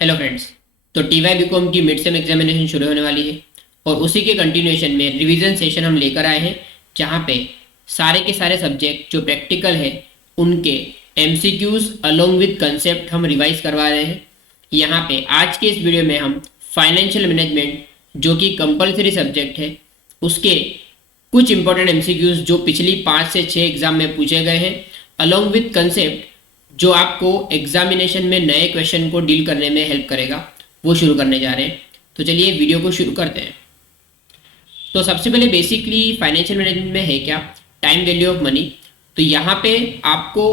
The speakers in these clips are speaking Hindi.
Hello friends. तो टीवाई बीकॉम की मिड सेम एग्जामिनेशन शुरू होने वाली है और उसी के कंटिन्यूएशन में रिवीजन सेशन हम लेकर आए हैं, जहां पे सारे के सारे सब्जेक्ट जो प्रैक्टिकल है उनके एमसीक्यूज अलोंग विद कंसेप्ट हम रिवाइज करवा रहे हैं। यहाँ पे आज के इस वीडियो में हम फाइनेंशियल मैनेजमेंट जो कि कंपलसरी सब्जेक्ट है उसके कुछ इंपॉर्टेंट एमसीक्यूज जो पिछली 5 से 6 एग्जाम में पूछे गए हैं अलोंग विद कंसेप्ट जो आपको एग्जामिनेशन में नए क्वेश्चन को डील करने में हेल्प करेगा, वो शुरू करने जा रहे हैं। तो चलिए वीडियो को शुरू करते हैं। तो सबसे पहले बेसिकली फाइनेंशियल मैनेजमेंट में है क्या, टाइम वैल्यू ऑफ मनी। तो यहाँ पे आपको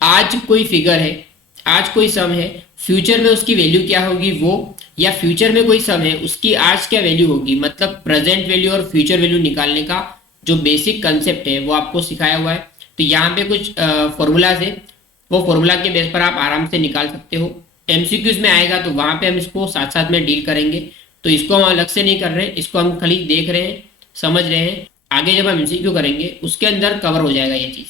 आज कोई फिगर है, आज कोई सम है, फ्यूचर में उसकी वैल्यू क्या होगी वो, या फ्यूचर में कोई सम है उसकी आज क्या वैल्यू होगी, मतलब प्रेजेंट वैल्यू और फ्यूचर वैल्यू निकालने का जो बेसिक कंसेप्ट है वो आपको सिखाया हुआ है। तो यहाँ पे कुछ फॉर्मूलाज है, वो फॉर्मूला के बेस पर आप आराम से निकाल सकते हो। एमसीक्यूज में आएगा तो वहाँ पे हम इसको साथ साथ में डील करेंगे, तो इसको हम अलग से नहीं कर रहे हैं, इसको हम खाली देख रहे हैं, समझ रहे हैं। आगे जब हम एमसीक्यू करेंगे उसके अंदर कवर हो जाएगा ये चीज़,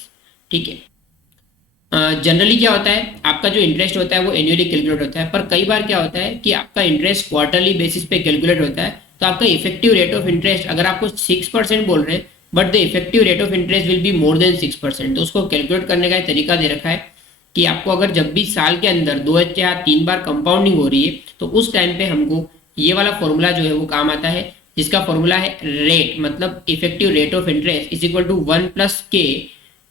ठीक है। जनरली क्या होता है, आपका जो इंटरेस्ट होता है वो एनुअली कैलकुलेट होता है, पर कई बार क्या होता है कि आपका इंटरेस्ट क्वार्टरली बेसिस पे कैलकुलेट होता है। तो आपका इफेक्टिव रेट ऑफ इंटरेस्ट अगर आपको 6% बोल रहे हैं, but the effective rate of interest will be more than 6%, तो उसको कैलकुलेट करने का एक तरीका दे रखा है कि आपको अगर जब भी साल के अंदर 2 या 3 बार कंपाउंडिंग हो रही है तो उस टाइम पे हमको ये वाला फॉर्मूला जो है वो काम आता है, जिसका फॉर्मूला है रेट, मतलब effective rate of interest is equal to 1 + k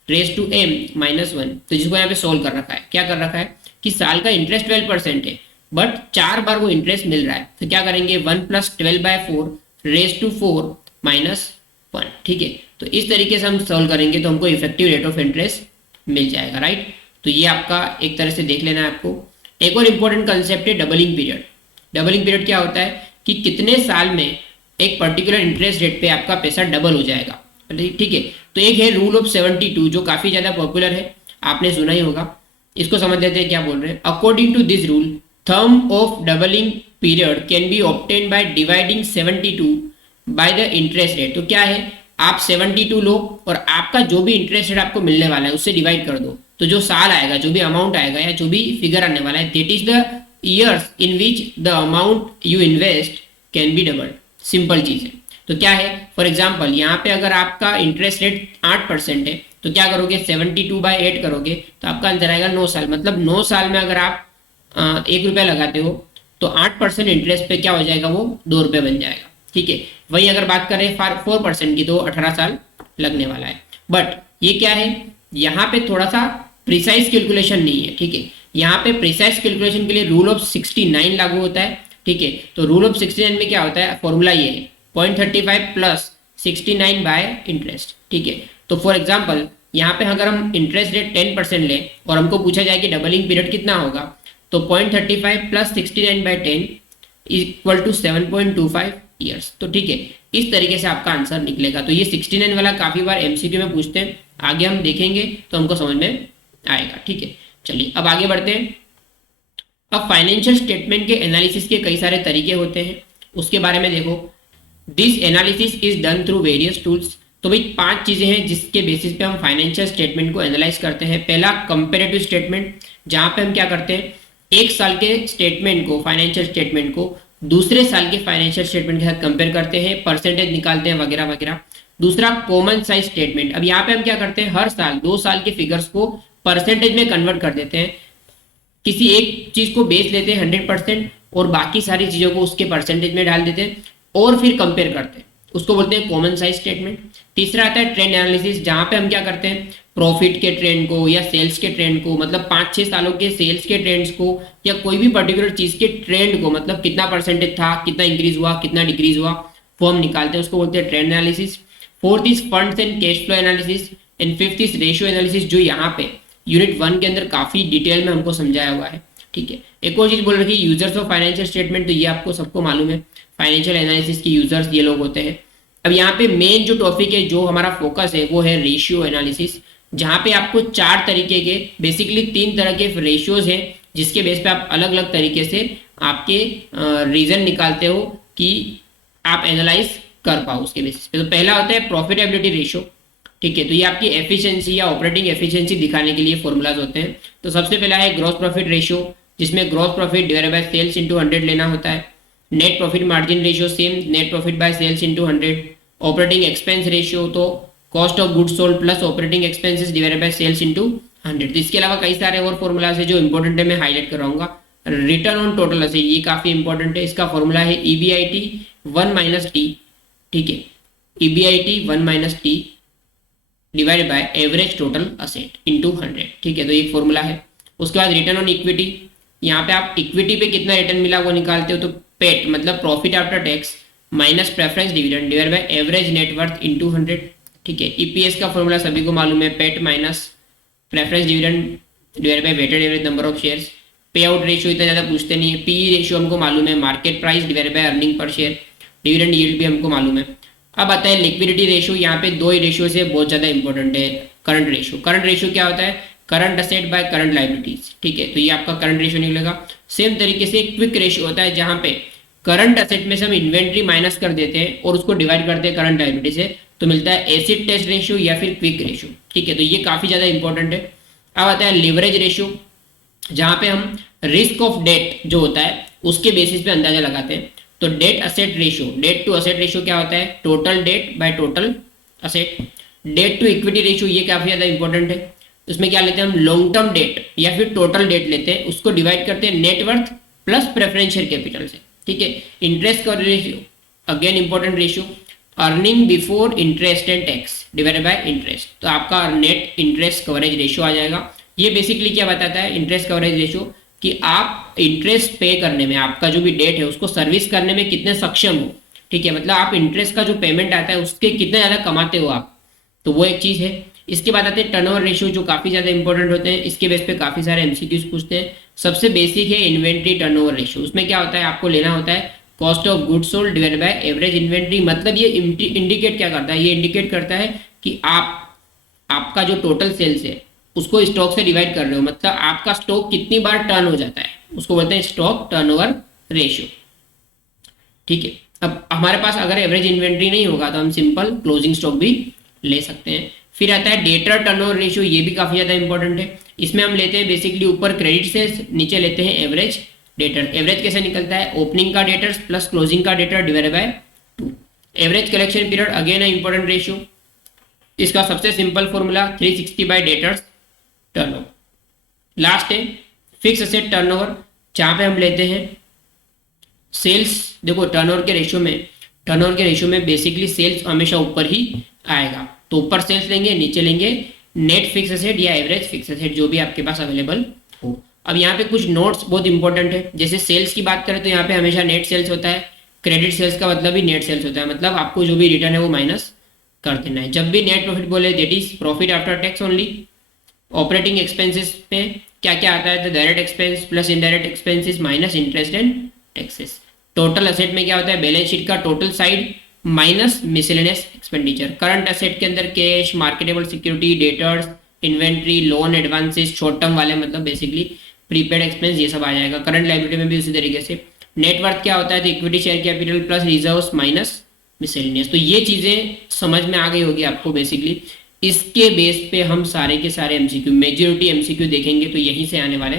raise to m - 1। तो जिसको यहाँ पे सोल्व कर रखा है, क्या कर रखा है कि साल का इंटरेस्ट 12% है, बट 4 बार वो इंटरेस्ट मिल रहा है, तो क्या करेंगे 1 + 12/4 रेज टू 4 - 1, ठीक है। तो इस तरीके से हम सोल्व करेंगे तो हमको इफेक्टिव रेट ऑफ इंटरेस्ट मिल जाएगा, राइट। तो ये आपका एक तरह से देख लेना है आपको। एक और इम्पोर्टेंट कंसेप्ट है डबलिंग पीरियड। डबलिंग पीरियड क्या होता है कि कितने साल में एक पर्टिकुलर इंटरेस्ट रेट पे आपका पैसा डबल हो जाएगा, ठीक है। तो एक है रूल ऑफ 72 जो काफ़ी ज़्यादा पॉपुलर है, आपने सुना ही होगा। इसको समझ लेते हैं क्या बोल रहे हैं। According to this rule term of doubling period can be obtain by dividing 72 by the interest rate. तो क्या है, आप 72 लो और आपका जो भी इंटरेस्ट रेट आपको मिलने वाला है उससे डिवाइड कर दो, तो जो साल आएगा, जो भी अमाउंट आएगा या जो भी फिगर आने वाला है, that is the years in which the amount you invest can be double. Simple चीज़ है। तो क्या है, फॉर एग्जाम्पल यहाँ पे अगर आपका इंटरेस्ट रेट 8% है तो क्या करोगे 72/8 करोगे तो आपका आंसर आएगा 9 साल। मतलब 9 साल में अगर आप 1 रुपया लगाते हो तो 8% इंटरेस्ट पे क्या हो जाएगा, वो 2 रुपये बन जाएगा, ठीक है। वही अगर बात करें 4% की तो 18 साल लगने वाला है। बट ये क्या है, यहाँ पे थोड़ा सा प्रिसाइज कैलकुलेशन नहीं है, ठीक है। यहाँ पे प्रिसाइज कैलकुलेशन के लिए रूल ऑफ 69 लागू होता है, ठीक है। तो रूल ऑफ 69 में क्या होता है, फॉर्मूला ये है 0.35 + 69 बाय इंटरेस्ट, ठीक है। तो फॉर एग्जाम्पल यहाँ पे अगर हम इंटरेस्ट रेट 10% लें और हमको पूछा जाए कि डबलिंग पीरियड कितना होगा, तो 0.35 + 69/10 इक्वल टू 7.25 ईयर्स। तो ठीक है, इस तरीके से आपका आंसर निकलेगा। तो ये 69 वाला काफ़ी बार एमसीक्यू में पूछते हैं, आगे हम देखेंगे तो हमको समझ में आएगा, ठीक है। चलिए अब आगे बढ़ते हैं। अब फाइनेंशियल स्टेटमेंट के एनालिसिस के कई सारे तरीके होते हैं, उसके बारे में देखो। This analysis is done through various tools. तो भाई 5 चीज़ें हैं जिसके बेसिस पे हम फाइनेंशियल स्टेटमेंट को एनालाइज करते हैं। पहला कंपेरेटिव स्टेटमेंट, जहाँ पे हम क्या करते हैं, एक साल के स्टेटमेंट को, फाइनेंशियल स्टेटमेंट को दूसरे साल के फाइनेंशियल स्टेटमेंट के साथ कंपेयर करते हैं, परसेंटेज निकालते हैं वगैरह वगैरह। दूसरा कॉमन साइज स्टेटमेंट। अब यहाँ पे हम क्या करते हैं, हर साल 2 साल के फिगर्स को परसेंटेज में कन्वर्ट कर देते हैं। किसी एक चीज़ को बेच लेते हैं 100% और बाकी सारी चीज़ों को उसके परसेंटेज में डाल देते हैं और फिर कंपेयर करते हैं, उसको बोलते हैं कॉमन साइज स्टेटमेंट। तीसरा आता है ट्रेंड एनालिसिस, जहाँ पे हम क्या करते हैं, प्रॉफिट के ट्रेंड को या सेल्स के ट्रेंड को, मतलब 5-6 सालों के सेल्स के ट्रेंड्स को या कोई भी पर्टिकुलर चीज़ के ट्रेंड को, मतलब कितना परसेंटेज था, कितना इंक्रीज हुआ, कितना डिक्रीज हुआ, वो हम निकालते हैं, उसको बोलते हैं trend analysis. Fourth is funds and cash flow analysis and fifth is ratio analysis, जो यहाँ पे यूनिट 1 के अंदर काफ़ी डिटेल में हमको समझाया हुआ है, ठीक है। एक और चीज़ बोल रही है यूजर्स ऑफ फाइनेंशियल स्टेटमेंट, तो ये आपको सबको मालूम है, फाइनेंशियल एनालिसिस के यूजर्स ये लोग होते हैं। अब यहाँ पे मेन जो टॉपिक है, जो हमारा फोकस है, वो है रेशियो एनालिसिस, जहाँ पे आपको 4 तरीके के, बेसिकली 3 तरह के रेशियोज हैं, जिसके बेस पे आप अलग अलग तरीके से आपके रीजन निकालते हो कि आप एनालाइज कर पाओ उसके बेसिस पे। तो पहला होता है प्रॉफिटेबिलिटी रेशियो, ठीक है। तो ये आपकी एफिशिएंसी या ऑपरेटिंग एफिशिएंसी दिखाने के लिए फॉर्मूलाज होते हैं। तो सबसे पहला है ग्रॉस प्रॉफिट रेशियो, जिसमें gross profit divided by sales into 100 लेना होता है। Net profit margin ratio same, net profit by sales into 100। Operating expense ratio तो cost of goods sold plus operating expenses divided by sales into 100। तो इसके अलावा कई सारे और फॉर्मूलाज है जो इंपॉर्टेंट है, मैं हाईलाइट कराऊंगा। रिटर्न ऑन टोटल असेट, ये काफी इंपॉर्टेंट है। इसका फॉर्मूला है EBIT 1 माइनस टी, ठीक है, EBIT 1 minus T divided by average total asset into 100, ठीक है। तो ये फॉर्मूला है। उसके बाद रिटर्न ऑन इक्विटी, यहाँ पे आप इक्विटी पे कितना रिटर्न मिला वो निकालते हो, तो पेट मतलब profit after tax minus preference dividend divide by average net worth into 100, ठीक है। EPS का फॉर्मूला सभी को मालूम है, PAT minus preference dividend divide by weighted average number of shares. Pay out ratio इतना ज़्यादा पूछते नहीं है। PE रेशियो हमको मालूम है, market price divide by earning per share. Dividend yield भी हमको मालूम है। अब आता है लिक्विडिटी रेशियो, यहाँ पे दो ही रेशियो से बहुत ज़्यादा इंपॉर्टेंट है। करंट रेशियो, करंट रेशियो क्या होता है, current asset by current liabilities, ठीक है। तो ये आपका करंट रेशियो निकलेगा। सेम तरीके से क्विक रेशियो होता है, जहाँ पे करंट असेट में से हम इन्वेंट्री माइनस कर देते हैं और उसको डिवाइड करते हैं करंट लाइबिलिटी से, तो मिलता है एसिड टेस्ट रेशियो या फिर क्विक रेशियो, ठीक है। तो ये काफ़ी ज़्यादा इंपॉर्टेंट है। अब आता है लिवरेज रेशियो, जहाँ पे हम रिस्क ऑफ डेट जो होता है उसके बेसिस पे अंदाजा लगाते हैं। तो debt asset ratio, debt to asset ratio क्या होता है, total debt by total asset. Debt to equity ratio, ये काफ़ी ज़्यादा इंपॉर्टेंट है। उसमें क्या लेते हैं हम, लॉन्ग टर्म डेट या फिर टोटल डेट लेते हैं, उसको डिवाइड करते हैं नेटवर्थ प्लस प्रेफरेंशियल कैपिटल से, ठीक है। Interest coverage ratio, again important ratio, earning before interest and tax divided by interest. तो आपका नेट इंटरेस्ट कवरेज रेशियो आ जाएगा। ये बेसिकली क्या बताता है इंटरेस्ट कवरेज रेशियो, कि आप इंटरेस्ट पे करने में, आपका जो भी डेट है उसको सर्विस करने में कितने सक्षम हो, ठीक है। मतलब आप इंटरेस्ट का जो पेमेंट आता है उसके कितने ज़्यादा कमाते हो आप, तो वो एक चीज़ है। इसके बाद आते हैं टर्नओवर रेशियो, जो काफ़ी ज़्यादा इंपॉर्टेंट होते हैं। इसके बेस पे काफ़ी सारे MCQs पूछते हैं। सबसे बेसिक है इन्वेंट्री टर्नओवर रेशियो। उसमें क्या होता है, आपको लेना होता है cost of goods sold divided by average inventory. मतलब ये इंडिकेट क्या करता है, ये इंडिकेट करता है कि आपका जो टोटल सेल्स है उसको स्टॉक से डिवाइड कर रहे हो, मतलब आपका स्टॉक कितनी बार टर्न हो जाता है, उसको बोलते हैं स्टॉक टर्नओवर रेशियो, ठीक है। अब हमारे पास अगर एवरेज इन्वेंट्री नहीं होगा तो हम सिंपल क्लोजिंग स्टॉक भी ले सकते हैं। फिर आता है डेटर टर्नओवर रेशियो, ये भी काफ़ी ज़्यादा इंपॉर्टेंट है। इसमें हम लेते हैं बेसिकली ऊपर क्रेडिट सेल्स, नीचे लेते हैं एवरेज डेटर। एवरेज कैसे निकलता है, ओपनिंग का डेटर्स प्लस क्लोजिंग का debtor divided by 2। Average collection period again है इंपॉर्टेंट रेशियो। इसका सबसे simple formula 360 bye debtors turnover. Last है फिक्स असेट टर्नओवर, जहाँ पे हम लेते हैं सेल्स। देखो टर्नओवर के रेशियो में बेसिकली सेल्स हमेशा ऊपर ही आएगा, तो ऊपर सेल्स लेंगे, नीचे लेंगे नेट फिक्स असेट या एवरेज फिक्स असेट, जो भी आपके पास अवेलेबल हो। अब यहाँ पे कुछ नोट्स बहुत इंपॉर्टेंट है। जैसे सेल्स की बात करें तो यहाँ पे हमेशा नेट सेल्स होता है, क्रेडिट सेल्स का मतलब भी नेट सेल्स होता है, मतलब आपको जो भी रिटर्न है वो माइनस कर देना है। जब भी नेट प्रॉफिट बोले that is profit after tax only. Operating expenses में क्या क्या आता है, तो direct expense plus indirect expenses minus interest and taxes. Total asset में क्या होता है, बैलेंस शीट का total side minus miscellaneous expenditure. Current asset के अंदर cash, marketable security, debtors, inventory, loan, advances, short term वाले मतलब बेसिकली प्रीपेड एक्सपेंस, ये सब आ जाएगा। करंट लायबिलिटी में भी उसी तरीके से। नेटवर्थ क्या होता है, तो equity share capital plus reserves minus miscellaneous. तो ये चीज़ें समझ में आ गई होगी आपको बेसिकली। इसके बेस पे हम सारे के सारे MCQ, मेजॉरिटी MCQ देखेंगे तो यहीं से आने वाले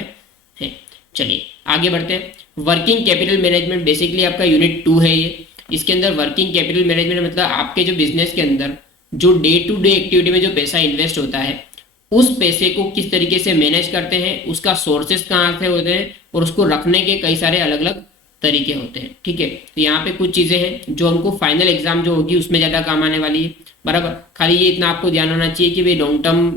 हैं। चलिए आगे बढ़ते हैं। वर्किंग कैपिटल मैनेजमेंट बेसिकली आपका यूनिट 2 है ये। इसके अंदर वर्किंग कैपिटल मैनेजमेंट मतलब आपके जो बिजनेस के अंदर जो डे टू डे एक्टिविटी में जो पैसा इन्वेस्ट होता है उस पैसे को किस तरीके से मैनेज करते हैं, उसका सोर्सेस कहाँ से होते हैं और उसको रखने के कई सारे अलग अलग तरीके होते हैं, ठीक है। तो यहाँ पे कुछ चीज़ें हैं जो हमको फाइनल एग्जाम जो होगी उसमें ज़्यादा काम आने वाली है, बराबर। खाली ये इतना आपको ध्यान होना चाहिए कि भाई लॉन्ग टर्म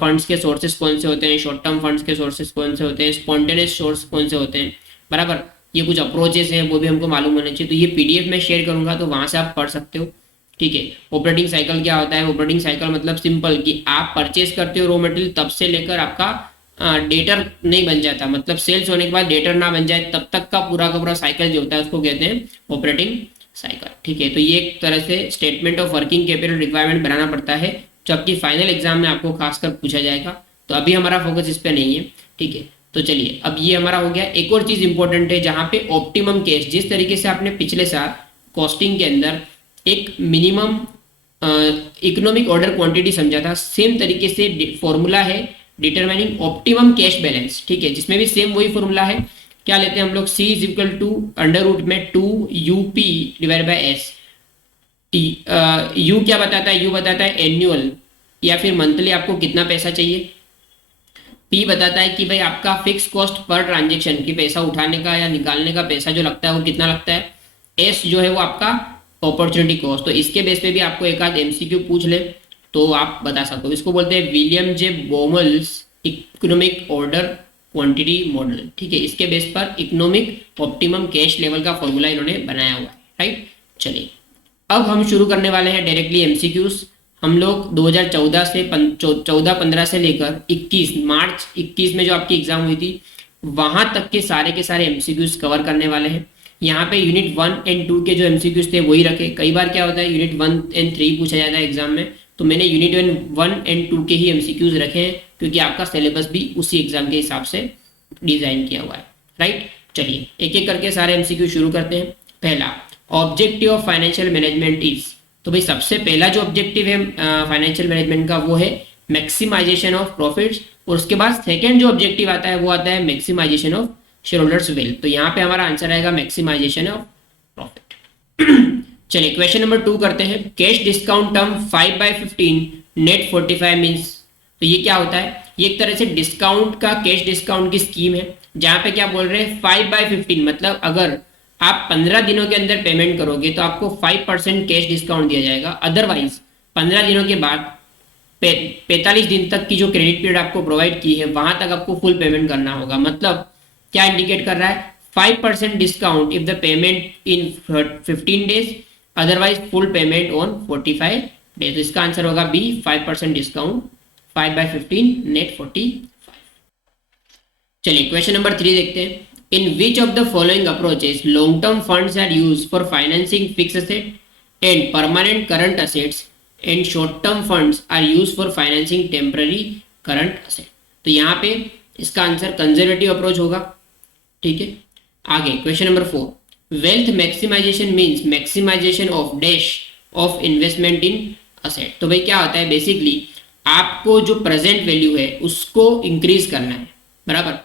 फंड्स के सोर्सेस कौन से होते हैं, शॉर्ट टर्म फंड्स के सोर्सेस कौन से होते हैं, स्पॉन्टेनियस सोर्स कौन से होते हैं, बराबर। ये कुछ अप्रोचेस हैं वो भी हमको मालूम होने चाहिए। तो ये PDF में शेयर करूंगा तो वहाँ से आप पढ़ सकते हो, ठीक है। ऑपरेटिंग साइकिल क्या होता है, ऑपरेटिंग साइकिल मतलब सिंपल कि आप परचेज करते हो रॉ मटेरियल तब से लेकर आपका डेटर नहीं बन जाता, मतलब सेल्स होने के बाद डेटर ना बन जाए तब तक का पूरा साइकिल जो होता है उसको कहते हैं ऑपरेटिंग साइकिल, ठीक है। तो ये एक तरह से statement of working capital requirement बनाना पड़ता है जबकि फाइनल एग्जाम में आपको खासकर पूछा जाएगा। तो अभी हमारा फोकस इस पे नहीं है, ठीक है। तो चलिए अब ये हमारा हो गया। एक और चीज इंपॉर्टेंट है जहां पे ऑप्टिमम केस, जिस तरीके से आपने पिछले साल कॉस्टिंग के अंदर एक मिनिमम इकोनॉमिक ऑर्डर क्वांटिटी समझा था, सेम तरीके से फॉर्मूला है डिटरमाइनिंग ऑप्टिमम कैश बैलेंस, ठीक है, जिसमें भी सेम वही फॉर्मूला है। क्या लेते हैं हम लोग, C is equal to under root में 2UP divide by S. You क्या बताता है, यू बताता है एनुअल या फिर मंथली आपको कितना पैसा चाहिए। पी बताता है कि भाई आपका फिक्स कॉस्ट पर ट्रांजेक्शन की पैसा उठाने का या निकालने का पैसा जो लगता है वो कितना लगता है। एस जो है वो आपका अपॉर्चुनिटी कॉस्ट। तो इसके बेस पे भी आपको एक आध एमसीक्यू पूछ ले तो आप बता सकते हो। इसको बोलते हैं William J Baumol's economic order quantity model, ठीक है। इसके बेस पर इकोनॉमिक ऑप्टिमम कैश लेवल का फॉर्मूला इन्होंने बनाया हुआ है, राइट। चलिए अब हम शुरू करने वाले हैं डायरेक्टली एमसीक्यूज। हम लोग 2014 से 14-15 से लेकर 21 मार्च 21 में जो आपकी एग्जाम हुई थी वहां तक के सारे एमसीक्यूज कवर करने वाले हैं। यहाँ पे यूनिट 1 एंड 2 के जो एमसीक्यूज थे वही रखे। कई बार क्या होता है यूनिट 1 एंड 3 पूछा जाता है एग्जाम में, तो मैंने यूनिट 1 एंड 2 के ही एमसीक्यूज रखे हैं क्योंकि आपका सिलेबस भी उसी एग्जाम के हिसाब से डिजाइन किया हुआ है, राइट। चलिए एक एक करके सारे एमसीक्यू शुरू करते हैं। पहला, objective of financial management is. तो भाई सबसे पहला जो ऑब्जेक्टिव है फाइनेंशियल मैनेजमेंट का वो है मैक्सिमाइजेशन ऑफ प्रॉफिट्स, और उसके बाद सेकंड जो ऑब्जेक्टिव आता है वो आता है maximisation of share holders wealth. तो यहाँ पे हमारा आंसर आएगा मैक्सिमाइजेशन ऑफ प्रॉफिट। चलिए क्वेश्चन नंबर 2 करते हैं। Cash discount term 5/15 net 45 means. तो ये क्या होता है, ये एक तरह से डिस्काउंट का कैश डिस्काउंट की स्कीम है जहाँ पे क्या बोल रहे हैं 5/15 मतलब अगर आप 15 दिनों के अंदर पेमेंट करोगे तो आपको 5% कैश डिस्काउंट दिया जाएगा। अदरवाइज 15 दिनों के बाद 45 दिन तक की जो क्रेडिट पीरियड आपको प्रोवाइड की है वहां तक आपको फुल पेमेंट करना होगा। मतलब क्या इंडिकेट कर रहा है, 5% discount if the payment in 15 days, otherwise full payment on 45 days. तो इसका आंसर होगा बी, 5% डिस्काउंट 5/15 नेट 45। चलिए क्वेश्चन नंबर 3 देखते हैं। In which of the following approaches long-term funds are used for financing fixed asset and permanent current assets and short-term funds are used for financing temporary current asset। तो यहाँ पे इसका आंसर कंजर्वेटिव अप्रोच होगा, ठीक है। आगे question number 4, wealth maximisation means maximisation of dash of investment in asset. तो भाई क्या होता है, बेसिकली आपको जो प्रेजेंट वैल्यू है उसको इंक्रीज करना है, बराबर।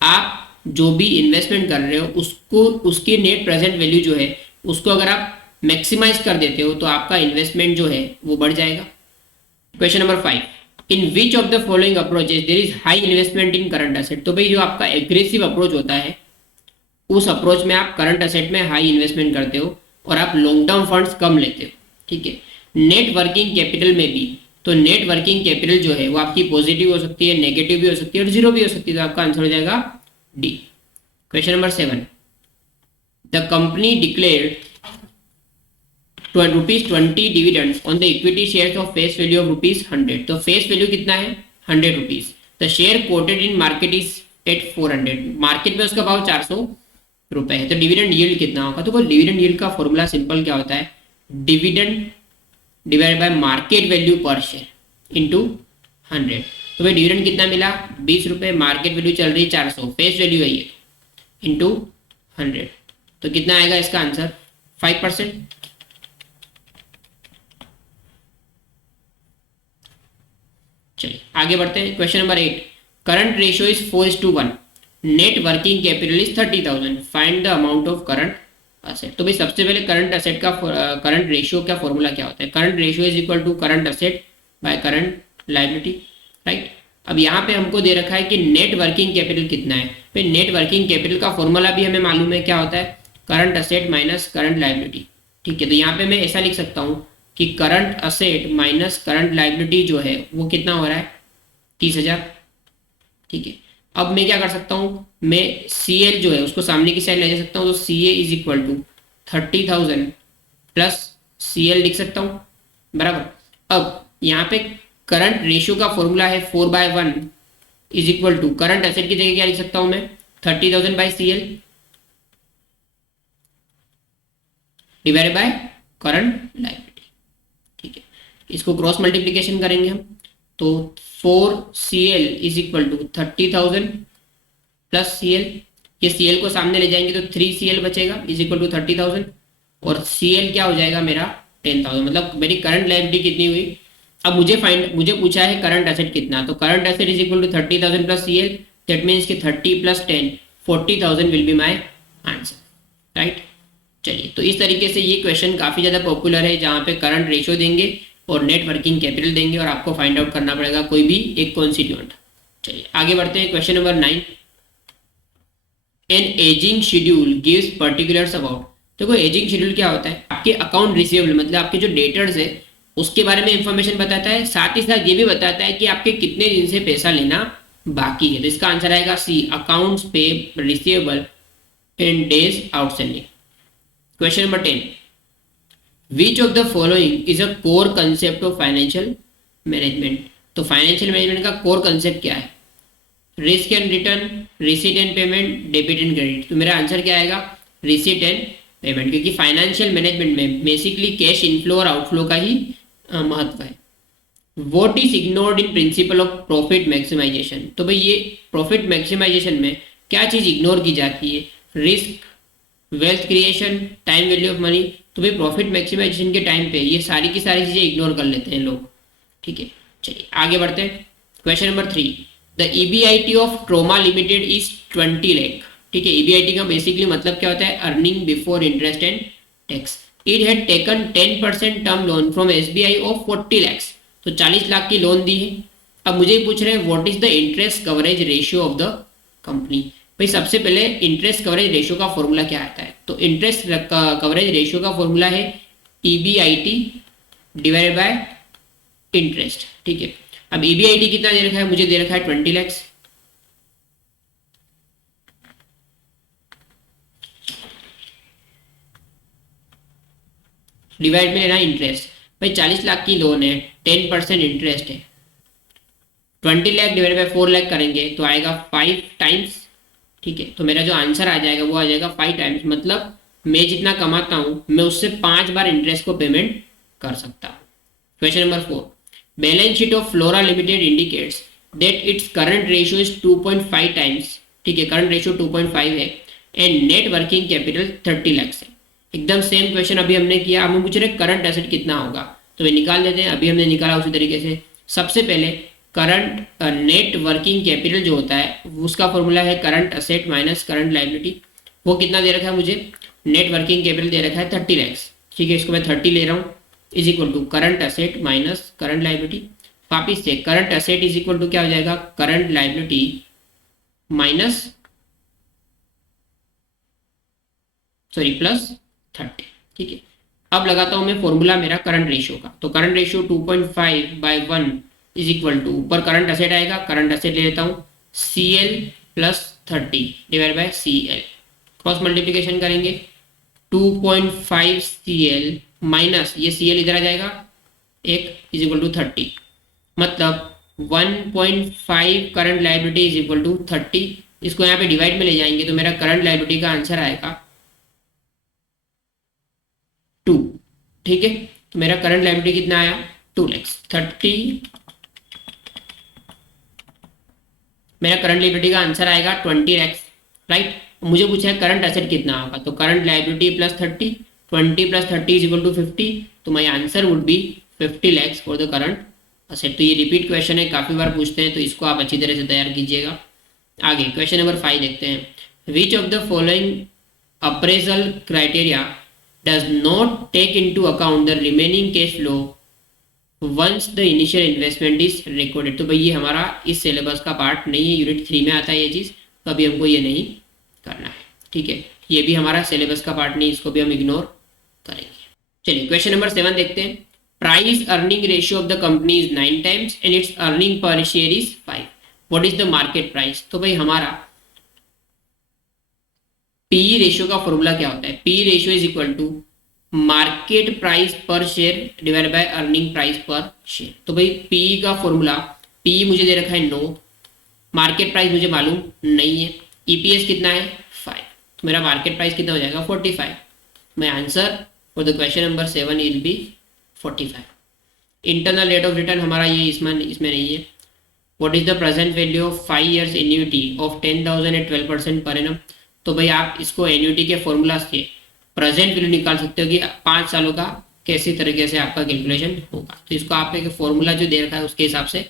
आप जो भी इन्वेस्टमेंट कर रहे हो उसको उसकी नेट प्रेजेंट वैल्यू जो है उसको अगर आप मैक्सिमाइज कर देते हो तो आपका इन्वेस्टमेंट जो है वो बढ़ जाएगा। Question number 5, in which of the following approaches there is high investment in current asset. तो भाई जो आपका एग्रेसिव अप्रोच होता है उस अप्रोच में आप करंट असेट में हाई इन्वेस्टमेंट करते हो और आप लॉन्ग टर्म फंड्स कम लेते हो, ठीक है। नेट वर्किंग कैपिटल में भी, तो नेट वर्किंग कैपिटल जो है वो आपकी पॉजिटिव हो सकती है, नेगेटिव भी हो सकती है और जीरो भी हो सकती है। तो आपका आंसर हो जाएगा D. Question number 7, the company declared ₹20 dividends on the equity shares of face value of ₹100। तो फेस वैल्यू कितना है, ₹100। The share quoted in market is at 400, market में उसका भाव 400 है। तो डिविडेंड यील्ड कितना होगा, तो वो डिविडेंड यील्ड का फॉर्मूला सिंपल क्या होता है, dividend divide bye market value पर शेयर इंटू 100। तो भाई डिविडेंड कितना मिला, ₹20, मार्केट वैल्यू चल रही है 400, फेस वैल्यू है ये इंटू 100। तो कितना आएगा इसका आंसर, 5%। चलिए आगे बढ़ते हैं। Question number 8, current ratio is 4:1, net working capital is 30,000, find the amount of current asset. तो भाई सबसे पहले करंट असेट का करंट रेशियो का फॉर्मूला क्या होता है, current ratio is equal to current asset by current liability, right. अब यहाँ पे हमको दे रखा है कि नेट वर्किंग कैपिटल कितना है। फिर नेट वर्किंग कैपिटल का फॉर्मूला भी हमें मालूम है क्या होता है, current asset minus current liability, ठीक है। तो यहाँ पे मैं ऐसा लिख सकता हूँ कि current asset minus current liability जो है वो कितना हो रहा है, 30,000, ठीक है। अब मैं क्या कर सकता हूँ, मैं CL जो है उसको सामने की साइड ले जा सकता हूँ। तो CA is equal to 30,000 plus CL लिख सकता हूँ, बराबर। अब यहाँ पे करंट रेशियो का फॉर्मूला है 4/1 is equal to, current asset की जगह क्या लिख सकता हूं मैं, 30,000 by CL divided by current liability, ठीक है। इसको क्रॉस मल्टीप्लीकेशन करेंगे हम, तो 4CL is equal to 30,000 plus CL, ये CL को सामने ले जाएंगे तो 3CL बचेगा इज इक्वल टू 30,000 और CL क्या हो जाएगा मेरा 10,000। मतलब मेरी करंट लायबिलिटी कितनी हुई, अब मुझे पूछा है करंट एसेट कितना, तो current asset is equal to 30,000 plus CL, that means कि 30 plus 10 40,000 will be my answer, right. चलिए, तो इस तरीके से ये क्वेश्चन काफ़ी ज़्यादा पॉपुलर है, जहाँ पे करंट रेशियो देंगे और नेट वर्किंग कैपिटल देंगे और आपको फाइंड आउट करना पड़ेगा कोई भी एक कॉन्स्टिट्यूएंट। चलिए आगे बढ़ते हैं, question number 9। An ageing schedule gives particulars about. देखो एजिंग शेड्यूल क्या होता है, आपके अकाउंट रिसीवेबल मतलब आपके जो डेटर्स है उसके बारे में इंफॉर्मेशन बताता है, साथ ही साथ ये भी बताता है कि आपके कितने दिन से पैसा लेना बाकी है। तो इसका आंसर आएगा सी, अकाउंट्स पे receivable in days outstanding. Question number 10, which of the following is a core concept of financial management. तो फाइनेंशियल मैनेजमेंट का कोर कंसेप्ट क्या है, risk and return, receipt and payment, debit and credit. तो मेरा आंसर क्या आएगा, रिसीट एंड पेमेंट, क्योंकि फाइनेंशियल मैनेजमेंट में बेसिकली कैश इनफ्लो और आउटफ्लो का ही महत्व है। What is ignored in principle of profit maximisation. तो भाई ये प्रॉफिट मैक्सिमाइजेशन में क्या चीज़ इग्नोर की जाती है, risk, wealth creation, time value of money. तो भाई प्रॉफिट मैक्सिमाइजेशन के टाइम पे ये सारी की सारी चीज़ें इग्नोर कर लेते हैं लोग, ठीक है। चलिए आगे बढ़ते हैं, question number 3, the EBIT of trauma limited is 20 lakh. ठीक है, EBIT का बेसिकली मतलब क्या होता है, earning before interest and tax. It had taken 10% term loan from SBI of 40 lakhs। तो 40 लाख की लोन दी है। अब मुझे पूछ रहे हैं what is the interest coverage ratio of the company. भाई सबसे पहले इंटरेस्ट कवरेज रेशियो का फॉर्मूला क्या आता है, तो इंटरेस्ट कवरेज रेशियो का फॉर्मूला है EBIT डिवाइडेड बाय इंटरेस्ट। ठीक है, अब EBIT कितना दे रखा है, मुझे दे रखा है 20 lakhs। डिवाइड में लेना इंटरेस्ट, भाई 40 लाख की लोन है, 10% इंटरेस्ट है, 20 लाख डिवाइड बाय 4 लाख करेंगे तो आएगा 5 टाइम्स। ठीक है, तो मेरा जो आंसर आ जाएगा वो आ जाएगा 5 टाइम्स, मतलब मैं जितना कमाता हूँ मैं उससे 5 बार इंटरेस्ट को पेमेंट कर सकता हूँ। Question number 4, balance sheet of flora limited indicates that its current ratio is 2.5 times. ठीक है, करंट रेशियो 2.5 है and net working capital 30 lakh है। एकदम सेम क्वेश्चन अभी हमने किया, अब हम पूछ रहे करंट एसेट कितना होगा, तो वे निकाल देते हैं। अभी हमने निकाला उसी तरीके से। सबसे पहले करंट नेट वर्किंग कैपिटल जो होता है उसका फॉर्मूला है current asset minus current liability. वो कितना दे रखा है मुझे, नेट वर्किंग कैपिटल दे रखा है 30 लैक्स। ठीक है, इसको मैं 30 ले रहा हूँ, is equal to current asset minus current liability. वापिस से current asset is equal to क्या हो जाएगा, करंट लायबिलिटी माइनस प्लस 30। ठीक है, अब लगाता हूं मैं फॉर्मूला मेरा करंट रेशियो का, तो current ratio 2.5/1 is equal to, ऊपर करंट असेट आएगा, करंट असेट ले लेता हूं CL plus 30 divide by CL, cross multiplication करेंगे 2.5 CL माइनस ये CL इधर आ जाएगा एक इज इक्वल टू 30, मतलब 1.5 current liability is equal to 30। इसको यहाँ पे डिवाइड में ले जाएंगे तो मेरा करंट लायबिलिटी का आंसर आएगा 2। ठीक है, तो मेरा करंट लायबिलिटी कितना आया 2 lakhs 30, मेरा करंट लायबिलिटी का आंसर आएगा 20 lakhs, राइट। मुझे पूछा है करंट एसेट कितना होगा, तो current liability plus 30, 20 plus 30 is equal to 50, तो my answer would be 50 lakhs for the current asset. तो ये रिपीट क्वेश्चन है, काफी बार पूछते हैं, तो इसको आप अच्छी तरह से तैयार कीजिएगा। आगे क्वेश्चन नंबर 5 देखते हैं, विच of the following appraisal criteria does not take into account the remaining cash flow once the initial investment is recorded। तो भाई ये हमारा इस सिलेबस का पार्ट नहीं है, यूनिट 3 में आता है ये चीज़, तो अभी हमको ये नहीं करना है। ठीक है, ये भी हमारा सिलेबस का पार्ट नहीं, इसको भी हम इग्नोर करेंगे। चलिए क्वेश्चन नंबर 7 देखते हैं, price earning ratio of the company is 9 times and it's earning per share is 5, what is the market price. तो भाई हमारा पीई रेशियो का फॉर्मूला क्या होता है, PE ratio is equal to market price per share divide by earning price per share. तो भाई पीई का फॉर्मूला, पीई मुझे दे रखा है 9, मार्केट प्राइस मुझे मालूम नहीं है, ईपीएस कितना है 5, तो मेरा मार्केट प्राइस कितना हो जाएगा 45। My answer for the question number 7 will be 45। Internal rate of return हमारा ये इसमें नहीं है। What is the present value of 5 years annuity of 10,000 at 12% per annum. तो भाई आप इसको एन्युटी के फॉर्मूला से प्रेजेंट वैल्यू निकाल सकते हो कि 5 सालों का कैसी तरीके से आपका कैलकुलेशन होगा। तो इसको आप एक फॉर्मूला जो दे रखा है उसके हिसाब से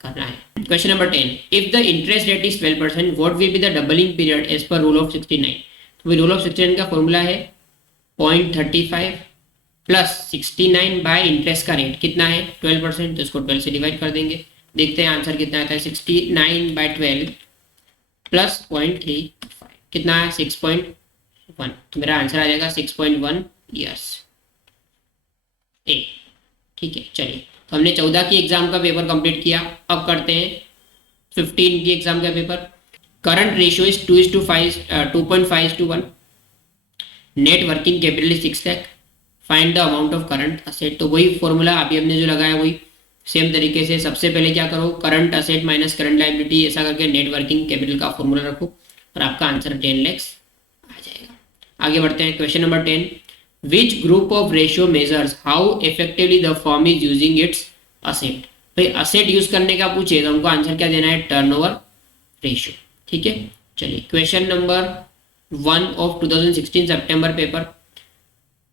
करना है। Question number 10, if the interest rate is 12%, what will be the doubling period as per rule of 69। तो रूल ऑफ 69 का फॉर्मूला है 0.35 प्लस 69 बाय इंटरेस्ट का रेट कितना है 12%, तो इसको 12 से डिवाइड कर देंगे। देखते हैं आंसर कितना आता है। 69 बाय 12 प्लस 0.35 कितना है 6.1, तो मेरा आंसर आ जाएगा 6.1 ईयर्स ए। ठीक है, चलिए तो हमने 14 की एग्जाम का पेपर कंप्लीट किया। अब करते हैं 15 की एग्जाम का paper. Current ratio is 2.5:1, net working capital is 6 lakh, find the amount of current asset. तो वही फॉर्मूला अभी हमने जो लगाया वही सेम तरीके से सबसे पहले क्या करो, current asset minus current liability ऐसा करके नेट वर्किंग कैपिटल का फॉर्मूला रखो और आपका आंसर 10 लाख आ जाएगा। आगे बढ़ते हैं। Question number 10, which group of ratio measures how effectively the firm is using its asset. भाई असेट यूज करने का पूछे तो हमको आंसर क्या देना है, टर्नओवर रेशियो। ठीक है, चलिए question number 1 of 2016 September paper.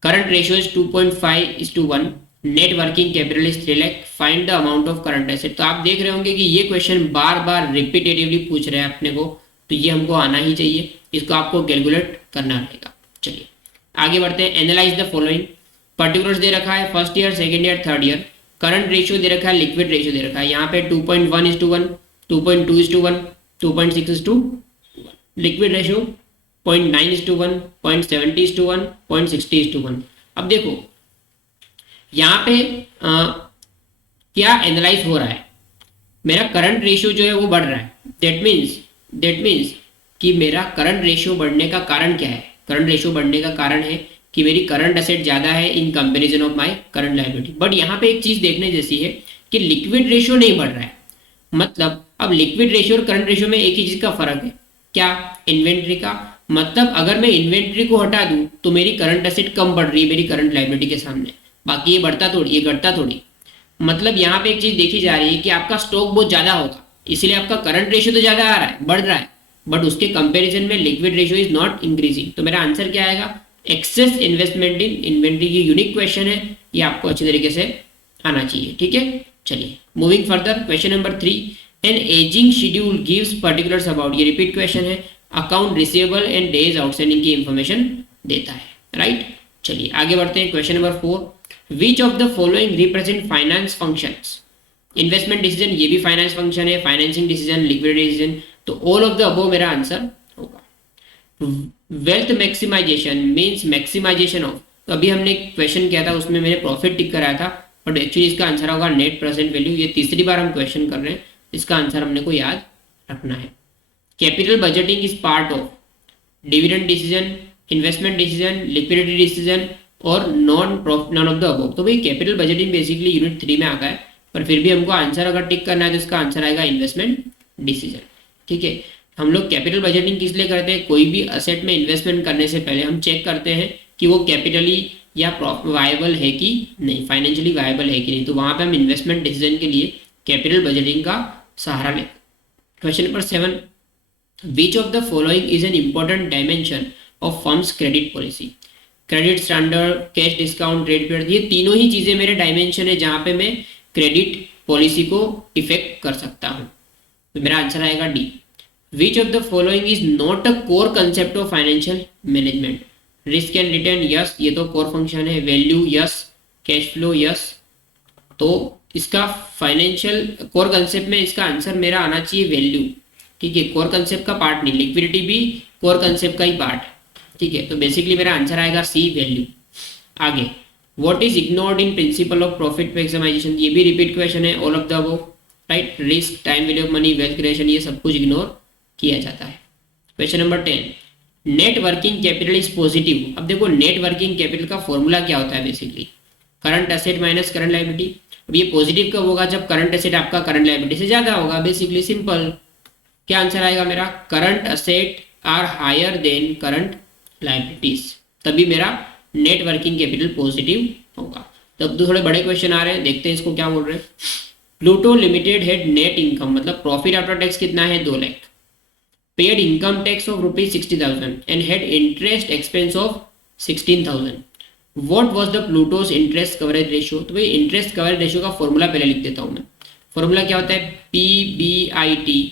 Current ratio is 2.5:1, net working capital is 3 lakh, find the amount of current asset. तो आप देख रहे होंगे कि ये क्वेश्चन बार बार रिपीटेटिवली पूछ रहे हैं अपने को, तो ये हमको आना ही चाहिए, इसको आपको कैलकुलेट करना रहेगा। चलिए आगे बढ़ते हैं। Analyse the following. पर्टिकुलर्स दे रखा है first year, second year, third year. Current ratio दे रखा है, लिक्विड रेशियो दे रखा है। यहाँ पे 2.1:1, 2.2:1, 2.6:1। Liquid ratio 0.9:1, 0.70:1, 0.60:1। अब देखो यहाँ पे क्या एनालाइज हो रहा है, मेरा करंट रेशियो जो है वो बढ़ रहा है। दैट मीन्स कि मेरा करंट रेशियो बढ़ने का कारण क्या है। करंट रेशियो बढ़ने का कारण है कि मेरी करंट एसेट ज़्यादा है in comparison of my current liability. But यहाँ पे एक चीज़ देखने जैसी है कि लिक्विड रेशियो नहीं बढ़ रहा है। मतलब अब लिक्विड रेशियो और करंट रेशियो में एक ही चीज़ का फर्क है, क्या, इन्वेंट्री का। मतलब अगर मैं इन्वेंट्री को हटा दूँ तो मेरी करंट एसेट कम बढ़ रही है मेरी करंट लायबिलिटी के सामने, बाकी ये बढ़ता थोड़ी, ये घटता थोड़ी। मतलब यहाँ पे एक चीज़ देखी जा रही है कि आपका स्टॉक बहुत ज़्यादा होगा, इसलिए आपका करंट रेशियो तो ज़्यादा आ रहा है, बढ़ रहा है, बट उसके कंपैरिजन में liquid ratio is not increasing. तो मेरा आंसर क्या आएगा, एक्सेस इन्वेस्टमेंट इन इन्वेंट्री। ये यूनिक क्वेश्चन है, ये आपको अच्छी तरीके से आना चाहिए। ठीक है, चलिए moving further. Question number 3, an ageing schedule gives particulars about. ये रिपीट क्वेश्चन है, account receivable and days outstanding की इंफॉर्मेशन देता है। राइट, चलिए आगे बढ़ते हैं। Question number 4, which of the following represent finance functions. Investment decision, ये भी फाइनेंस फंक्शन है, फाइनेंसिंग डिसीजन, लिक्विडिटी डिसीजन, तो ऑल ऑफ द अबव मेरा आंसर होगा। Wealth maximisation means maximisation of, तो अभी हमने क्वेश्चन किया था उसमें मैंने प्रॉफिट टिक कराया था, बट एक्चुअली इसका आंसर होगा नेट प्रेजेंट वैल्यू। ये तीसरी बार हम क्वेश्चन कर रहे हैं, इसका आंसर हमने को याद रखना है। Capital budgeting is part of dividend decision, investment decision, liquidity decision और नॉन ऑफ द अबव। तो भाई कैपिटल बजटिंग बेसिकली यूनिट 3 में आ गया है, पर फिर भी हमको आंसर अगर टिक करना है तो इसका आंसर आएगा इन्वेस्टमेंट डिसीजन। ठीक है, हम लोग कैपिटल बजटिंग किस लिए करते हैं, कोई भी असेट में इन्वेस्टमेंट करने से पहले हम चेक करते हैं कि वो कैपिटली या वायबल है कि नहीं, फाइनेंशियली वायबल है कि नहीं, तो वहाँ पे हम इन्वेस्टमेंट डिसीजन के लिए कैपिटल बजटिंग का सहारा लेते हैं। Question number 7, which of the following is an important dimension of firms credit policy. Credit standard, cash discount, trade period, ये तीनों ही चीज़ें मेरे डायमेंशन है जहाँ पे मैं क्रेडिट पॉलिसी को इफेक्ट कर सकता हूँ। तो मेरा आंसर आएगा D. Which of the following is not a core concept of financial management. Risk and return, yes, ये तो कोर फंक्शन है। Value, yes. Cash flow, yes. तो इसका फाइनेंशियल कोर कंसेप्ट में इसका आंसर मेरा आना चाहिए वैल्यू। ठीक है, कोर कंसेप्ट का पार्ट नहीं, लिक्विडिटी भी कोर कंसेप्ट का ही पार्ट है। ठीक है, तो बेसिकली मेरा आंसर आएगा सी, वैल्यू। आगे, what is ignored in principle of profit maximisation, ये भी रिपीट क्वेश्चन है, all of the above. Right, risk, time value of money, wealth creation, ये सब कुछ इग्नोर किया जाता है। Question number 10, net working capital is positive. अब देखो नेट वर्किंग कैपिटल का फॉर्मूला क्या होता है, basically current asset minus current liability. अब ये पॉजिटिव कब होगा, जब करंट एसेट आपका करंट लायबिलिटी से ज्यादा होगा। बेसिकली सिंपल, क्या आंसर आएगा मेरा, current asset are higher than current liabilities, तभी मेरा नेट वर्किंग कैपिटल पॉजिटिव होगा। तब तो थोड़े बड़े क्वेश्चन आ रहे हैं, देखते हैं इसको क्या बोल रहे हैं। Pluto limited had net income, मतलब प्रॉफिट आफ्टर टैक्स कितना है, 2 lakh. Paid income tax of ₹60,000 and had interest expense of 16,000। What was the Pluto's interest coverage ratio. तो भाई इंटरेस्ट कवरेज रेशियो का फॉर्मूला पहले लिख देता हूँ मैं। फॉर्मूला क्या होता है, PBIT,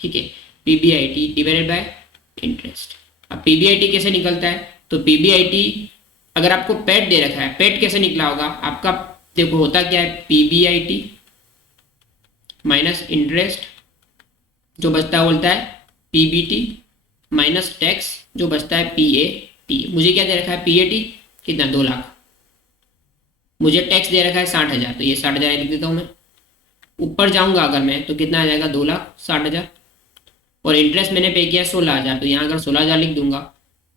ठीक है, PBIT डिवाइडेड बाय इंटरेस्ट। अब PBIT कैसे निकलता है, तो PBIT अगर आपको पेट दे रखा है, पेट कैसे निकला होगा आपका, देखो होता क्या है, PBIT माइनस इंटरेस्ट जो बचता है बोलता है PBT माइनस टैक्स जो बचता है PAT। मुझे क्या दे रखा है, PAT कितना 2 लाख, मुझे टैक्स दे रखा है 60,000, तो ये 60,000 लिख देता हूँ मैं। ऊपर जाऊंगा अगर मैं तो कितना आ जाएगा 2,60,000, और इंटरेस्ट मैंने पे किया 16,000, तो यहाँ अगर 16,000 लिख दूंगा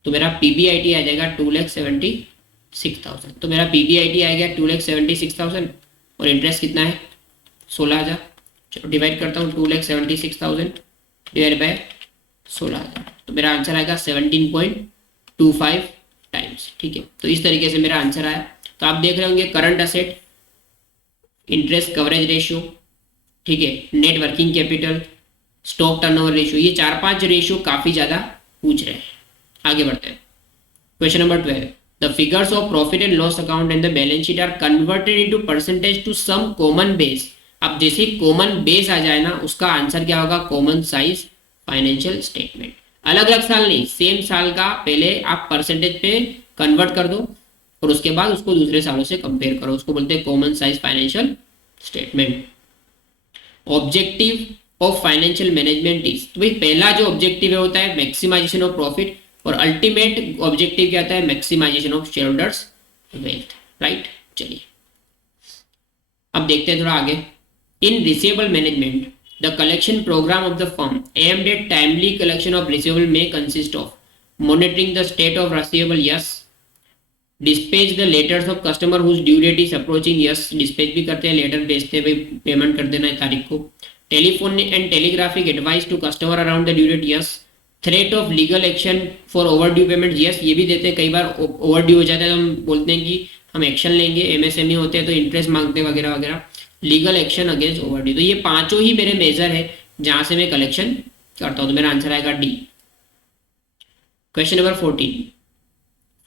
तो मेरा PBIT आ जाएगा 2,76,000। तो मेरा PBIT आ गया 2,76,000 और इंटरेस्ट कितना है 16,000। चलो डिवाइड करता हूँ, 2,76,000 डिवाइड बाय 16,000, तो मेरा आंसर आएगा 17.25 टाइम्स। ठीक है, तो इस तरीके से मेरा आंसर आया। तो आप देख रहे होंगे current asset, interest coverage ratio, ठीक है, net working capital, stock turnover ratio, ये 4-5 रेशियो काफी ज्यादा पूछ रहे हैं। आगे बढ़ते हैं, question number 12, the figures of profit and loss account and the balance sheet are converted into percentage to some common base. अब जैसे कॉमन बेस आ जाए ना, उसका आंसर क्या होगा, कॉमन साइज फाइनेंशियल स्टेटमेंट। अलग अलग साल नहीं, सेम साल का पहले आप परसेंटेज पे कन्वर्ट कर दो और उसके बाद उसको दूसरे सालों से कंपेयर करो, उसको बोलते हैं common size financial statement. Objective of financial management is, तो भाई पहला जो ऑब्जेक्टिव है होता है मैक्सिमाइजेशन ऑफ प्रॉफिट, और अल्टीमेट ऑब्जेक्टिव क्या होता है, maximisation of share holders wealth, right. चलिए अब देखते हैं थोड़ा आगे। In receivable management the collection programme of the firm aimed at timely collection of receivable may consist of monitoring the state of receivable, yes, dispatch the letters of customer whose due date is approaching, yes, dispatch भी करते हैं, लेटर भेजते हैं भाई पेमेंट कर देना है तारीख को। Telephone and telegraphic advice to customer around the due date, yes. Threat of legal action for overdue payment, yes, ये भी देते हैं। कई बार ओवर ड्यू हो जाता है तो हम बोलते हैं कि हम एक्शन लेंगे, MSME होते हैं तो इंटरेस्ट मांगते हैं वगैरह वगैरह, legal action against over due. तो ये पांचों ही मेरे मेजर है जहां से मैं कलेक्शन करता हूं, तो मेरा आंसर आएगा D. Question number 14,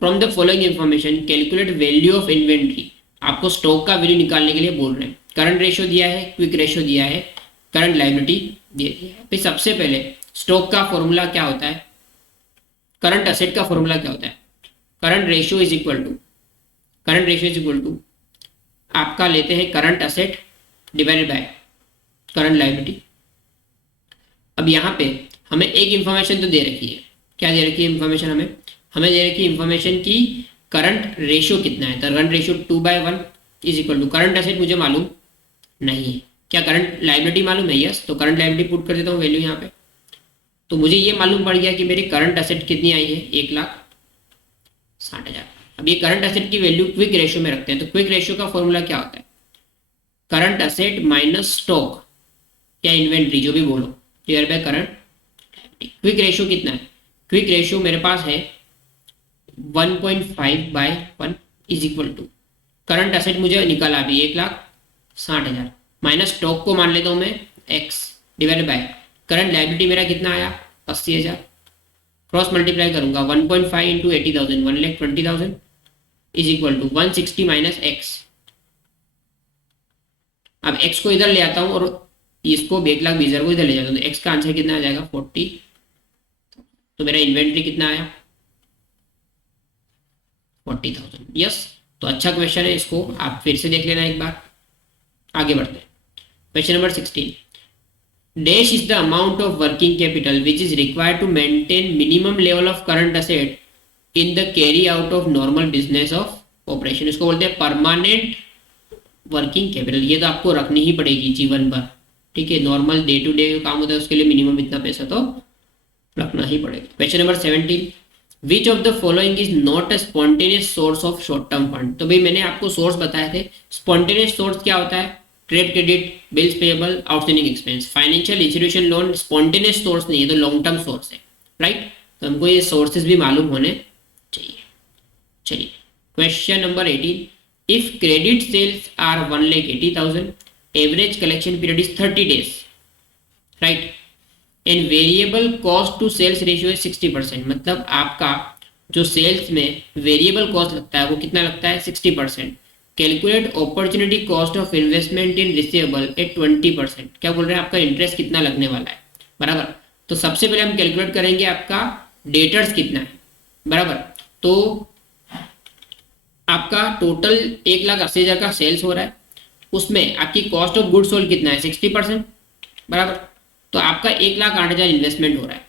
from the following information calculate value of inventory. आपको स्टॉक का वैल्यू निकालने के लिए बोल रहे हैं। करंट रेशियो दिया है, क्विक रेशियो दिया है, करंट लायबिलिटी दिया है। फिर सबसे पहले स्टॉक का फॉर्मूला क्या होता है, करंट असेट का फॉर्मूला क्या होता है, current ratio is equal to आपका लेते हैं current asset divided by current liability. अब यहाँ पे हमें एक इंफॉर्मेशन तो दे रखी है, क्या दे रखी है इंफॉर्मेशन, हमें दे रखी है इंफॉर्मेशन की करंट रेशियो कितना है। तो current ratio 2/1 is equal to, current asset मुझे मालूम नहीं है, क्या करंट लायबिलिटी मालूम है, यस, तो करंट लायबिलिटी पुट कर देता हूँ वैल्यू यहाँ पे। तो मुझे ये मालूम पड़ गया कि मेरी करंट असेट कितनी आई है, 1,60,000। अब ये करंट असेट की वैल्यू क्विक रेशियो में रखते हैं, तो क्विक रेशियो का फॉर्मूला क्या होता है, करंट असेट माइनस स्टॉक या इन्वेंट्री जो भी बोलो divide by current. Quick ratio कितना है, क्विक रेशियो मेरे पास है 1.5/1 is equal to, current asset मुझे निकाला अभी 1,60,000 माइनस स्टॉक को मान लेता हूं मैं x divide by current liability मेरा कितना आया 80,000, क्रॉस मल्टीप्लाई करूंगा 1.5 into 80,000 1,20,000 is equal to 160 minus x. अब x को इधर ले आता हूं और इसको 1,20,000 को इधर ले जाता हूं, तो x का आंसर कितना आ जाएगा 40। तो मेरा इन्वेंट्री कितना आया 40,000, यस। तो अच्छा क्वेश्चन है, इसको आप फिर से देख लेना एक बार। आगे बढ़ते हैं, question number 16, dash is the amount of working capital which is required to maintain minimum level of current asset in the carry out of normal business of operation. इसको बोलते हैं परमानेंट वर्किंग कैपिटल। ये तो आपको रखनी ही पड़ेगी जीवन भर, ठीक है, नॉर्मल डे टू डे काम होता है उसके लिए मिनिमम इतना पैसा तो रखना ही पड़ेगा। Question number 17, which of the following is not a spontaneous source of short term fund. तो भाई मैंने आपको सोर्स बताए थे, स्पॉन्टेनियस सोर्स क्या होता है, trade credit, bills payable, outstanding expense. Financial institution loan spontaneous source नहीं है, तो लॉन्ग टर्म सोर्स है, राइट। तो हमको ये सोर्सेज भी मालूम होने चाहिए। चलिए question number 18, if credit sales are 1,80,000, average collection period is 30 days, right, and variable cost to sales ratio is 60%। मतलब आपका जो सेल्स में वेरिएबल कॉस्ट लगता है वो कितना लगता है 60%। Calculate opportunity cost of investment in receivable at 20%। क्या बोल रहे हैं, आपका इंटरेस्ट कितना लगने वाला है, बराबर। तो सबसे पहले हम कैलकुलेट करेंगे आपका डेटर्स कितना है, बराबर। तो आपका टोटल 1,80,000 का सेल्स हो रहा है, उसमें आपकी कॉस्ट ऑफ गुड्स सोल्ड कितना है 60%, बराबर। तो आपका 1,08,000 इन्वेस्टमेंट हो रहा है।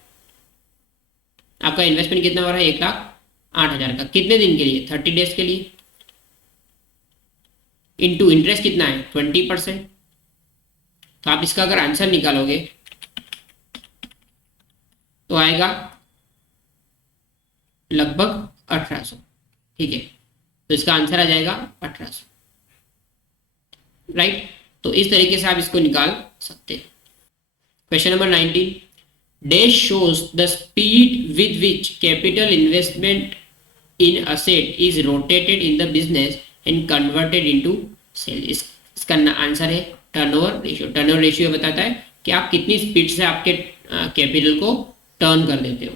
आपका इन्वेस्टमेंट कितना हो रहा है 1,08,000 का, कितने दिन के लिए 30 डेज के लिए। इनटू इंटरेस्ट कितना है 20%। तो आप इसका अगर आंसर निकालोगे तो आएगा लगभग 1800, ठीक है। तो इसका आंसर आ जाएगा 1800, राइट। तो इस तरीके से आप इसको निकाल सकते हैं। Question number 19, dash shows the speed with which capital investment in asset is rotated in the business and converted into sale. इसका आंसर है टर्नओवर रेशियो। टर्नओवर रेशियो बताता है कि आप कितनी स्पीड से आपके कैपिटल को टर्न कर देते हो।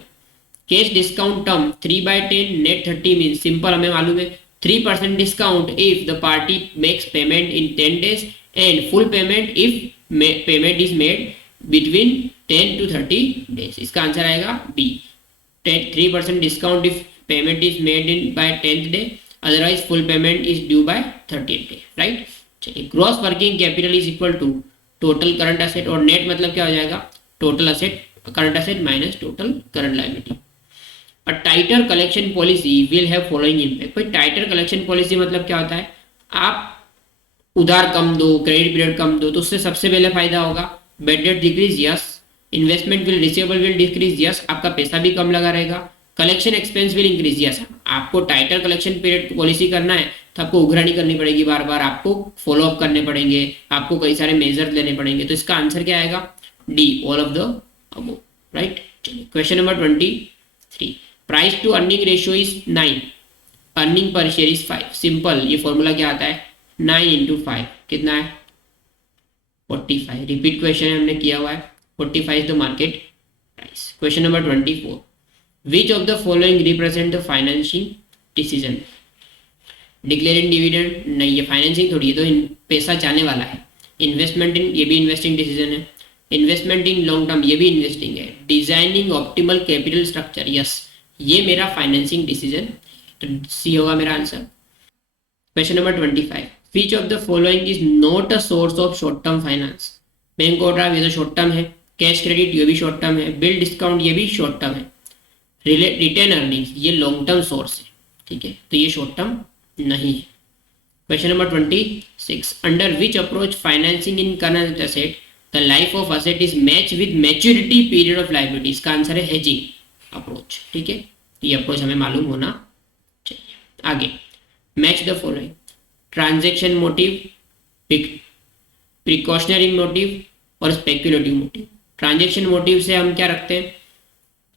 Cash discount term 3/10 net 30 mean, simple हमें मालूम है 3% discount if the party makes payment in 10 days and full payment if payment is made between 10 to 30 days। इसका आंसर आएगा B, 3% discount if payment is made in by 10th day, otherwise full payment is due by 30th day, right. चलिए, gross working capital is equal to total current asset, और नेट मतलब क्या हो जाएगा total asset current asset minus total current liability. A tighter collection policy will have following impact. भाई टाइटर कलेक्शन पॉलिसी मतलब क्या होता है, आप उधार कम दो, क्रेडिट पीरियड कम दो, तो उससे सबसे पहले फायदा होगा bed date decrease, yes. Investment will receivable will decrease, yes. आपका पैसा भी कम लगा रहेगा। Collection expense will increase, yes. आपको टाइटर कलेक्शन पीरियड पॉलिसी करना है तो आपको उघरानी करनी पड़ेगी, बार बार आपको फॉलो अप करने पड़ेंगे, आपको कई सारे मेजर लेने पड़ेंगे। तो इसका आंसर क्या आएगा D, all of the above, right. चलिए, question number 23, price to earning ratio is 9, earning per share is 5। Simple, ये फॉर्मूला क्या आता है 9 into 5 कितना है 45। रिपीट क्वेश्चन हमने किया हुआ है, 45 is the market price. Question number 24, which of the following represent the financing decision. Declaring dividend नहीं, ये फाइनेंसिंग थोड़ी है, तो पैसा जाने वाला है। इन्वेस्टमेंट इन, ये भी इन्वेस्टिंग डिसीजन है। इन्वेस्टमेंट इन लॉन्ग टर्म, ये भी इन्वेस्टिंग है। Designing optimal capital structure, yes, ये मेरा फाइनेंसिंग डिसीजन, तो सी होगा मेरा answer. Question number 25, which of the following is not a source of short term finance. Bank overdraft ये तो शॉर्ट टर्म है, कैश क्रेडिट ये भी शॉर्ट टर्म है, बिल डिस्काउंट ये भी शॉर्ट टर्म है, रिटेन अर्निंग्स ये लॉन्ग टर्म सोर्स है, ठीक है, तो ये शॉर्ट टर्म नहीं है। Question number 26, under which approach financing in current asset the life of asset is match with maturity period of liability. इसका आंसर है हेजिंग अप्रोच, ठीक है, ये अप्रोच हमें मालूम होना चाहिए। आगे, match the following, transaction motive, precautionary motive और स्पेक्युलेटिव मोटिव। ट्रांजैक्शन मोटिव से हम क्या रखते हैं,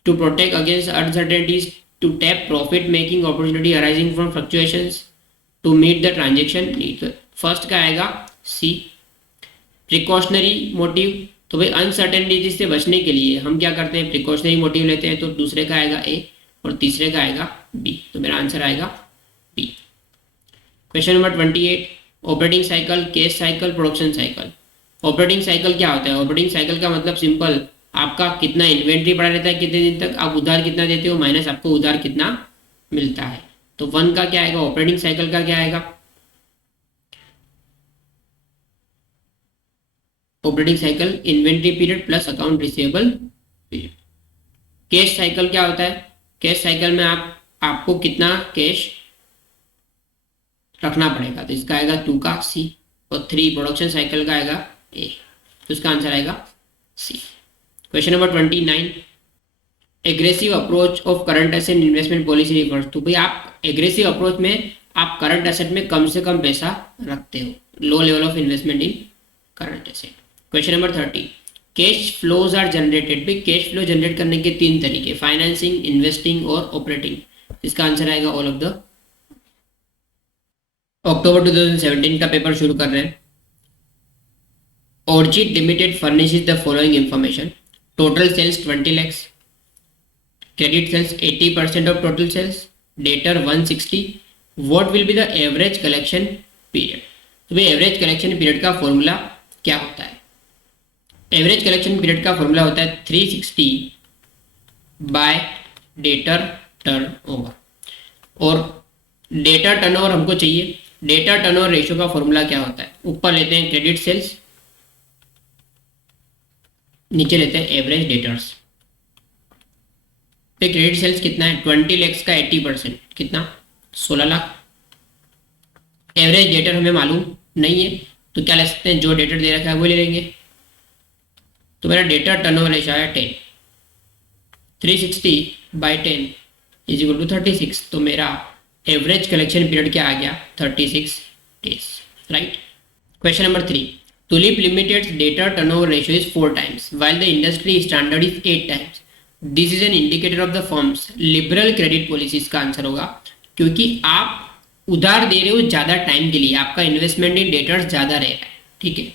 to protect against uncertainties, to tap profit making opportunity arising from fluctuations, to meet the transaction need. तो फर्स्ट का आएगा सी। प्रिकॉशनरी मोटिव, तो भाई अनसर्टेनिटी से बचने के लिए हम क्या करते हैं प्रिकॉशनरी मोटिव लेते हैं, तो दूसरे का आएगा ए और तीसरे का आएगा बी, तो मेरा आंसर आएगा B. Question number 28, operating cycle, cash cycle, production cycle. Operating cycle क्या होता है, ऑपरेटिंग साइकिल का मतलब सिंपल, आपका कितना इन्वेंट्री पड़ा रहता है कितने दिन तक, आप उधार कितना देते हो माइनस आपको उधार कितना मिलता है। तो 1 का क्या आएगा, ऑपरेटिंग साइकिल का क्या आएगा, operating cycle inventory period plus account receivable period. Cash cycle क्या होता है, कैश साइकिल में आपको कितना कैश रखना पड़ेगा, तो इसका आएगा 2 का सी, और 3 प्रोडक्शन साइकिल का आएगा ए, तो इसका आंसर आएगा C. Question number 29, aggressive approach of current asset investment policy refers to. भाई आप एग्रेसिव अप्रोच में आप करंट एसेट में कम से कम पैसा रखते हो, low level of investment in current asset. Question number 30, cash flows are generated. भाई कैश फ्लो जनरेट करने के 3 तरीके, फाइनेंसिंग, इन्वेस्टिंग और ऑपरेटिंग। इसका आंसर आएगा ऑल ऑफ द। अक्टूबर 2017 का पेपर शुरू कर रहे हैं। Orchid Limited furnishes the following information, total sales 20 lakhs, credit sales 80% of total sales, debtor 160, what will be the average collection period. तो भाई एवरेज कलेक्शन पीरियड का फॉर्मूला क्या होता है? एवरेज कलेक्शन पीरियड का फॉर्मूला होता है 360 बाय डेटर टर्नओवर, और डेटर टर्नओवर हमको चाहिए। डेटर टर्नओवर रेशियो का फॉर्मूला क्या होता है? ऊपर लेते हैं क्रेडिट सेल्स, नीचे लेते हैं एवरेज डेटर्स। पे क्रेडिट सेल्स कितना है? 20 लाख का 80% कितना? 16 लाख। एवरेज डेटर हमें मालूम नहीं है, तो क्या ले सकते हैं? जो डेटर दे रखा है वो ले लेंगे। तो मेरा डेटर टर्नओवर रेशियो है 10। 360 बाई 10 इज इक्वल टू 36। तो मेरा एवरेज कलेक्शन पीरियड क्या आ गया? 36 days, right. Question number 3, tulip limiteds debtor turnover ratio is 4 times while the industry standard is 8 times. This is an indicator of the firms liberal credit policies का आंसर होगा, क्योंकि आप उधार दे रहे हो ज़्यादा टाइम के लिए, आपका इन्वेस्टमेंट इन डेटर्स ज़्यादा रह रहा है, ठीक है।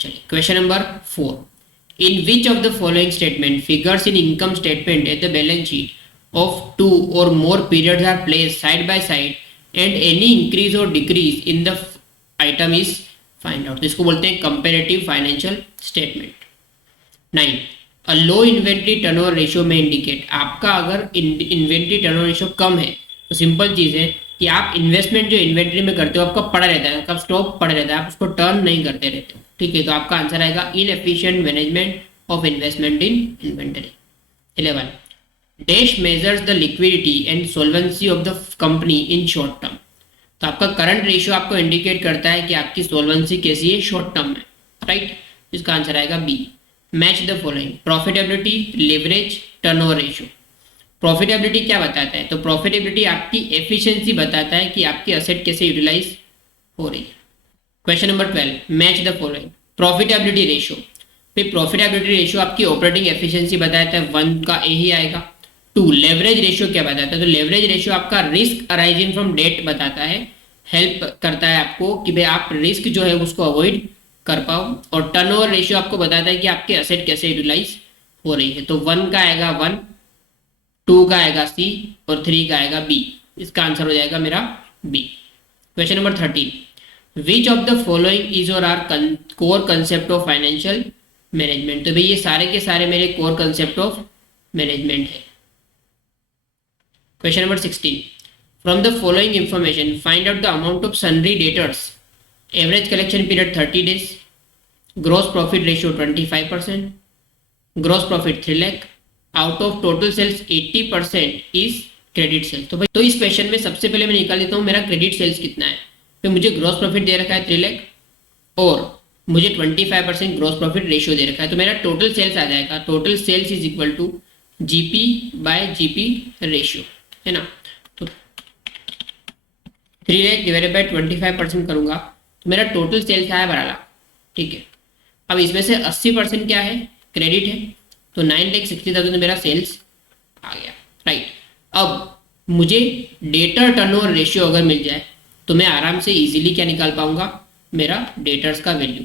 चलिए question number 4, in which of the following statement figures in income statement at the balance sheet of 2 or more periods are placed side by side and any increase or decrease in the item is find out। इसको बोलते हैं कंपेरेटिव फाइनेंशियल स्टेटमेंट। 9, अ लो इन्वेंट्री टर्नओवर रेशियो में इंडिकेट, आपका अगर इन्वेंट्री टर्नओवर रेशियो कम है तो सिंपल चीज़ है कि आप इन्वेस्टमेंट जो इन्वेंट्री में करते हो आपका पड़ा रहता है, आपका स्टॉक पड़ा रहता है, आप उसको टर्न नहीं करते रहते हो, ठीक है। तो आपका आंसर आएगा inefficient management of investment in inventory. 11, dash measures the liquidity and solvency of the company in short term. तो आपका करंट रेशियो आपको इंडिकेट करता है कि आपकी सोल्वेंसी कैसी है शॉर्ट टर्म में, राइट। इसका आंसर आएगा B. Match the following, profitability, leverage, turnover ratio. Profitability क्या बताता है? तो प्रॉफिटेबिलिटी आपकी एफिशिएंसी बताता है कि आपकी असेट कैसे यूटिलाइज हो रही है। Question number 12, match the following, profitability ratio. फिर प्रॉफिटेबिलिटी रेशियो आपकी ऑपरेटिंग एफिशिएंसी बताता है, 1 का ए ही आएगा। 2, लेवरेज रेशियो क्या बताता है? तो लेवरेज रेशियो आपका रिस्क अराइजिंग फ्रॉम डेट बताता है, हेल्प करता है आपको कि भाई आप रिस्क जो है उसको अवॉइड कर पाओ। और टर्नओवर रेशियो आपको बताता है कि आपके एसेट कैसे यूटिलाइज हो रही है। तो 1 का आएगा 1, 2 का आएगा सी और 3 का आएगा बी। इसका आंसर हो जाएगा मेरा B. Question number 13, which of the following is or are core concept of financial management. तो भाई ये सारे के सारे मेरे कोर कंसेप्ट ऑफ मैनेजमेंट है। Question number 16, from the following information find out the amount of sundry debtors, average collection period 30 days, gross profit ratio 25%, gross profit 3 lakh, out of total sales 80% is credit sales. तो भाई तो इस क्वेश्चन में सबसे पहले मैं निकाल लेता हूँ मेरा क्रेडिट सेल्स कितना है। फिर मुझे ग्रॉस प्रॉफिट दे रखा है 3 लाख और मुझे 25% ग्रॉस प्रॉफिट रेशियो दे रखा है, तो मेरा टोटल सेल्स आ जाएगा। Total sales is equal to GP by GP ratio, है ना। तो 3 लाख डिवाइडेड बाय 25% करूंगा तो मेरा टोटल सेल्स आया 12 लाख, ठीक है। अब इसमें से 80% क्या है? क्रेडिट है, तो 9,60,000 मेरा सेल्स आ गया, राइट। अब मुझे डेटर टर्नओवर रेशियो अगर मिल जाए तो मैं आराम से इजीली क्या निकाल पाऊंगा? मेरा डेटर्स का वैल्यू।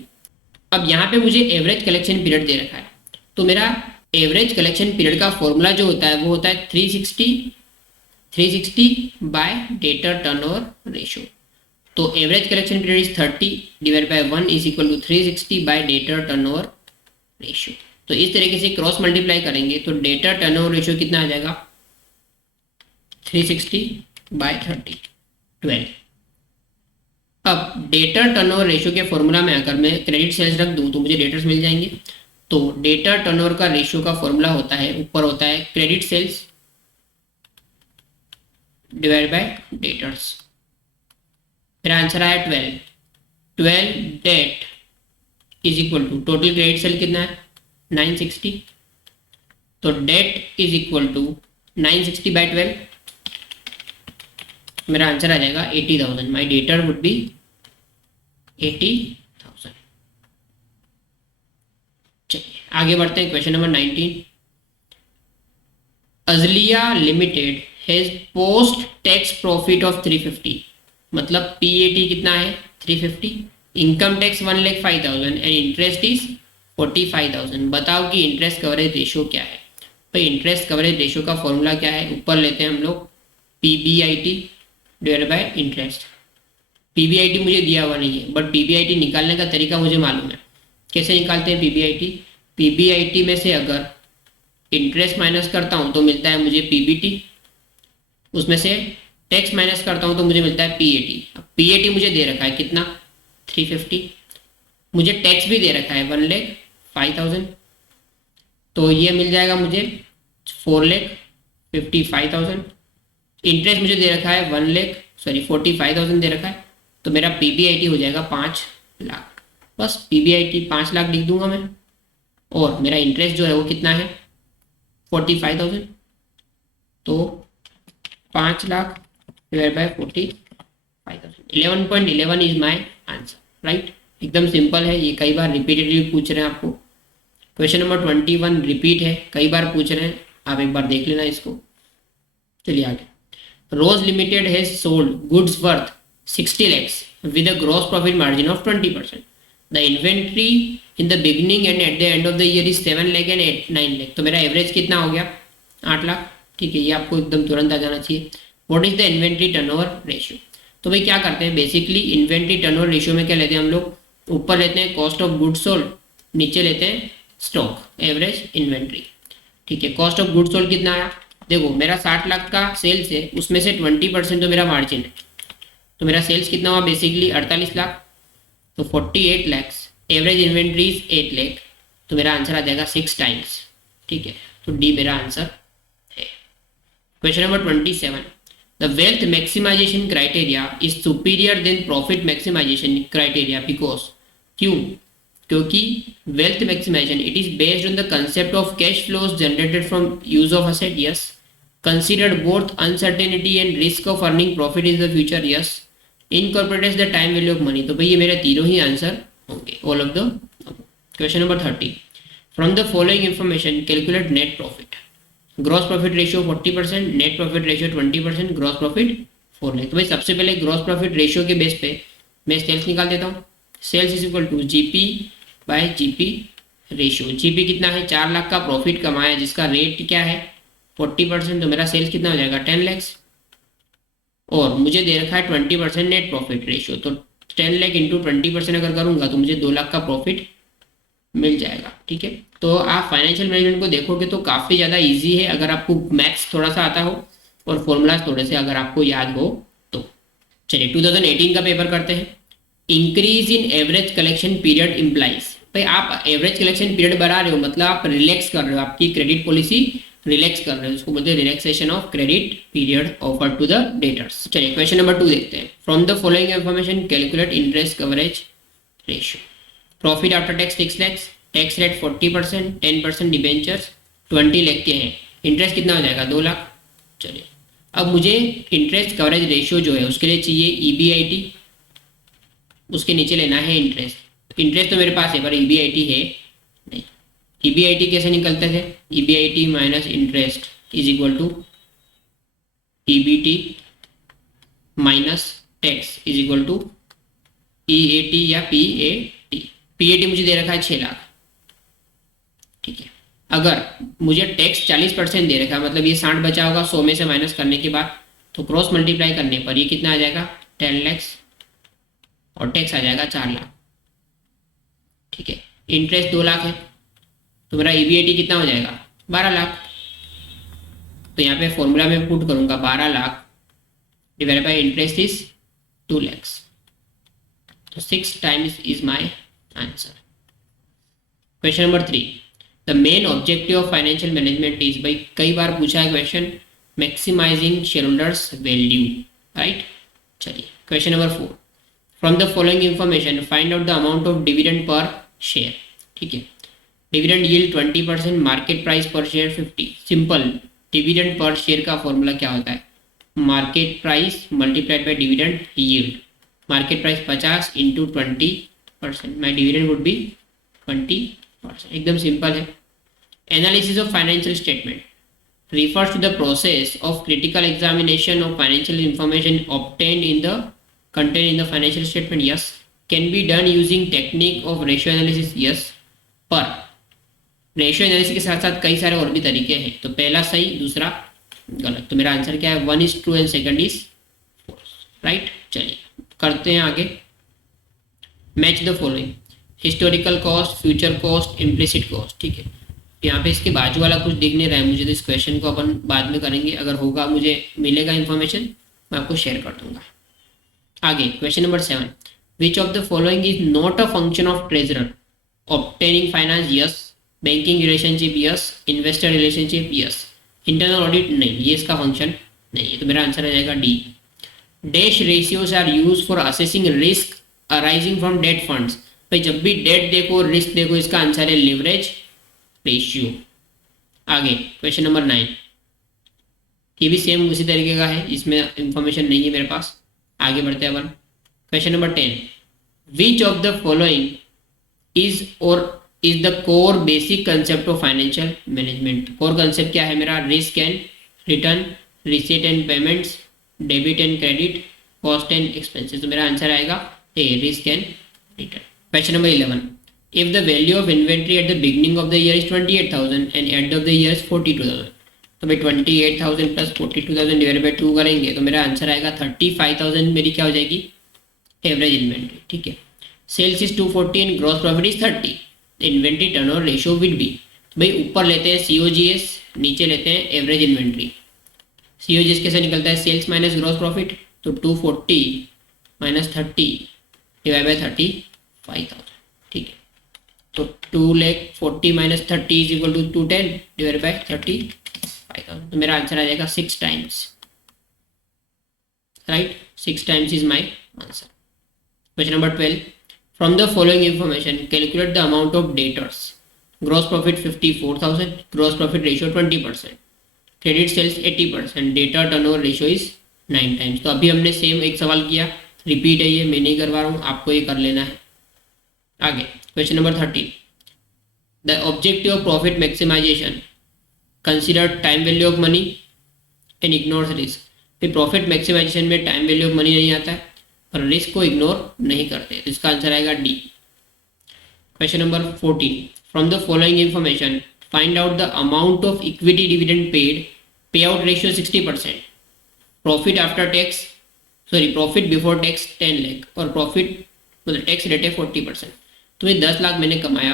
अब यहाँ पे मुझे एवरेज कलेक्शन पीरियड दे रखा है, तो मेरा एवरेज कलेक्शन पीरियड का फॉर्मूला जो होता है वो होता है 360 बाय डेटर टर्नओवर रेशियो। तो average collection period is 30 divide by 1 is equal to 360 by debtor turnover ratio. तो इस तरीके से क्रॉस मल्टीप्लाई करेंगे तो डेटर टर्नओवर रेशियो कितना आ जाएगा? 360 बाय 30, 12। अब डेटर टर्नओवर रेशियो के फॉर्मूला में अगर मैं क्रेडिट सेल्स रख दूं तो मुझे डेटर्स मिल जाएंगे। तो डेटर टर्नओवर का रेशियो का फॉर्मूला होता है, ऊपर होता है credit sales divide by debtors. मेरा आंसर आया 12। 12 debt is equal to total credit sale कितना है? 960। तो debt is equal to 960 by 12, मेरा आंसर आ जाएगा 80,000। My debtor would be 80,000। चलिए आगे बढ़ते हैं। Question number 19, Azalea limited has post tax profit of 350, मतलब पीएटी कितना है? 350, income tax 1,05,000 and interest is 45,000। बताओ कि इंटरेस्ट कवरेज रेशियो क्या है? तो इंटरेस्ट कवरेज रेशियो का फॉर्मूला क्या है, ऊपर लेते हैं हम लोग PBIT divided by interest. PBIT मुझे दिया हुआ नहीं है, बट PBIT निकालने का तरीका मुझे मालूम है। कैसे निकालते हैं PBIT में से अगर इंटरेस्ट माइनस करता हूँ तो मिलता है मुझे PBT, उसमें से टैक्स माइनस करता हूँ तो मुझे मिलता है PAT। PAT मुझे दे रखा है कितना 350, मुझे टैक्स भी दे रखा है 1,05,000, तो ये मिल जाएगा मुझे 4,55,000। इंटरेस्ट मुझे दे रखा है 45,000 दे रखा है, तो मेरा PBIT हो जाएगा 5 लाख। बस PBIT 5 लाख लिख दूंगा मैं, और मेरा इंटरेस्ट जो है वो कितना है 45,000, तो 5 lakh divide bye 45,000, 11.11 is my answer, right. एकदम सिंपल है, ये कई बार रिपीटेटिव पूछ रहे हैं आपको। क्वेश्चन नंबर 21 रिपीट है, कई बार पूछ रहे हैं, आप एक बार देख लेना इसको। चलिए आगे। Rose limited has sold goods worth 60 lakhs with a gross profit margin of 20%. The inventory in the beginning and at the end of the year is 7 lakh and 9 lakh. तो मेरा एवरेज कितना हो गया 8 लाख, ठीक है, ये आपको एकदम तुरंत आ जाना चाहिए। What is the inventory turnover ratio? तो भाई क्या करते हैं, बेसिकली इन्वेंट्री टर्नओवर रेशियो में क्या लेते हैं हम लोग, ऊपर लेते हैं कॉस्ट ऑफ गुड्स सोल्ड, नीचे लेते हैं स्टॉक एवरेज इन्वेंट्री, ठीक है। कॉस्ट ऑफ गुड्स सोल्ड कितना आया, देखो मेरा 60 लाख का सेल्स है, उसमें से 20% तो मेरा मार्जिन है, तो मेरा सेल्स कितना हुआ बेसिकली 48 लाख, तो 48 lakhs, average inventory is 8 lakh, तो मेरा आंसर आ जाएगा 6 टाइम्स, ठीक है, तो डी मेरा आंसर है। Question number 27, the wealth maximisation criteria is superior than profit maximisation criteria because, क्यों, क्योंकि wealth maximisation it is based on the concept of cash flows generated from use of asset, yes, considered both uncertainty and risk of earning profit in the future, yes, incorporates the time value of money। तो भाई ये मेरे तीनों ही आंसर होंगे, all of the। Question number 30, from the following information calculate net profit. Gross profit ratio 40%, net profit ratio 20%, gross profit 4 lakh. तो भाई सबसे पहले ग्रॉस प्रॉफिट रेशियो के बेस पे मैं सेल्स निकाल देता हूँ। Sales is equal to GP by GP ratio. GP कितना है, 4 लाख का प्रॉफिट कमाया जिसका रेट क्या है 40%, तो मेरा सेल्स कितना हो जाएगा 10 lakhs, और मुझे दे रखा है 20% नेट प्रॉफिट रेशियो, तो 10 लाख इंटू 20% अगर करूंगा तो मुझे 2 लाख का प्रॉफिट मिल जाएगा, ठीक है। तो आप फाइनेंशियल मैनेजमेंट को देखोगे तो काफ़ी ज़्यादा इजी है अगर आपको मैथ्स थोड़ा सा आता हो और फॉर्मूलाज थोड़े से अगर आपको याद हो तो। चलिए 2018 का पेपर करते हैं। Increase in average collection period implies, भाई आप एवरेज कलेक्शन पीरियड बढ़ा रहे हो मतलब आप रिलैक्स कर रहे हो, आपकी क्रेडिट पॉलिसी रिलैक्स कर रहे हो, उसको बोलते हैं relaxation of credit period offer to the debtors. चलिए क्वेश्चन नंबर 2 देखते हैं। From the following information calculate interest coverage ratio. Profit after tax 6 lakhs, tax rate 40%, 10% debentures 20 lakh के हैं, इंटरेस्ट कितना हो जाएगा 2 लाख। चलिए अब मुझे इंटरेस्ट कवरेज रेशियो जो है उसके लिए चाहिए EBIT, उसके नीचे लेना है इंटरेस्ट। इंटरेस्ट तो मेरे पास है पर EBIT है नहीं। EBIT कैसे निकलते थे, EBIT minus interest is equal to EBT minus tax is equal to EAT या PAT। PAT मुझे दे रखा है 6 लाख, ठीक है। अगर मुझे टैक्स 40% दे रखा है मतलब ये 60 बचा होगा 100 में से माइनस करने के बाद, तो क्रॉस मल्टीप्लाई करने पर ये कितना आ जाएगा 10 lakhs और टैक्स आ जाएगा 4 लाख, ठीक है। इंटरेस्ट 2 लाख है तो मेरा EBIT कितना हो जाएगा 12 लाख। तो यहाँ पे फॉर्मूला में पुट करूंगा 12 lakh divide by interest is 2 lakhs, तो 6 times is my answer. Question number 3, the main objective of financial management is, भाई कई बार पूछा है question, maximising share holders value, right. चलिए question number 4, from the following information find out the amount of dividend per share, ठीक है। Dividend yield 20%, market price per share 50। Simple, dividend per share का फॉर्मूला क्या होता है, market price multiplied by dividend yield. Market price 50 into 20%, my dividend would be 20%, एकदम सिंपल है। Analysis of financial statement refers to the process of critical examination of financial information contained in the financial statement, yes, can be done using technique of ratio analysis, yes, पर रेशियो एनालिसिस के साथ साथ कई सारे और भी तरीके हैं, तो पहला सही, दूसरा गलत। तो मेरा आंसर क्या है, 1:2 एंड सेकंड इज राइट। चलिए करते हैं आगे। Match the following, historical cost, future cost, implicit cost. ठीक है, यहाँ पे इसके बाजू वाला कुछ दिख नहीं रहा है मुझे, तो इस क्वेश्चन को अपन बाद में करेंगे, अगर होगा मुझे मिलेगा इन्फॉर्मेशन मैं आपको शेयर कर दूंगा। आगे question number 7, which of the following is not a function of treasurer, obtaining finance yes, banking relationship yes, investor relationship yes, internal audit नहीं, ये इसका फंक्शन नहीं है। तो मेरा आंसर आ जाएगा D. Dash ratios are use for assessing risk arising from debt funds. भाई जब भी डेट देखो, रिस्क देखो, इसका आंसर है लिवरेज रेशियो। आगे क्वेश्चन नंबर 9, ये भी सेम उसी तरीके का है, इसमें इंफॉर्मेशन नहीं है मेरे पास। आगे बढ़ते हैं अपन। Question number 10, which of the following is or is the core basic concept of financial management. Core concept क्या है मेरा, risk and return, receipt and payments, debit and credit, cost and expenses. तो मेरा आंसर आएगा A, risk and return. Question number 11, if the value of inventory at the beginning of the year is 28,000 and end of the year is 42,000, तो भाई 28,000 प्लस 42,000 डिवाइड बाई 2 करेंगे तो मेरा आंसर आएगा 35,000 मेरी क्या हो जाएगी, एवरेज इन्वेंट्री। ठीक है, sales is 240 and gross profit is 30, inventory turnover ratio will be, भाई ऊपर लेते हैं COGS, नीचे लेते हैं एवरेज इन्वेंट्री। COGS कैसे निकलता है, सेल्स माइनस ग्रॉस प्रॉफिट, तो 240 माइनस 30 डिवाइड बाई 35,000। ठीक है, तो 2,40,000 minus 30 is equal to 210 divide by 35,000। तो मेरा आंसर आ जाएगा 6 times, right, 6 times is my answer. Question number 12, from the following information calculate the amount of debtors. Gross profit 54,000, gross profit ratio 20%, credit sales 80%, debtor turnover ratio is 9 times. तो अभी हमने सेम एक सवाल किया, रिपीट है ये, मैं नहीं करवा रहा हूँ, आपको ये कर लेना है। आगे question number 13, the objective of profit maximisation consider time value of money and ignore risk. फिर प्रॉफिट मैक्सिमाइजेशन में टाइम वैल्यू ऑफ मनी नहीं आता है और रिस्क को इग्नोर नहीं करते, तो इसका आंसर आएगा D. Question number 14, from the following information find out the amount of equity dividend paid, pay out ratio 60%, profit after tax sorry profit before tax 10 lakh और प्रॉफिट मतलब टैक्स रेट है 40%। तो ये 10 लाख मैंने कमाया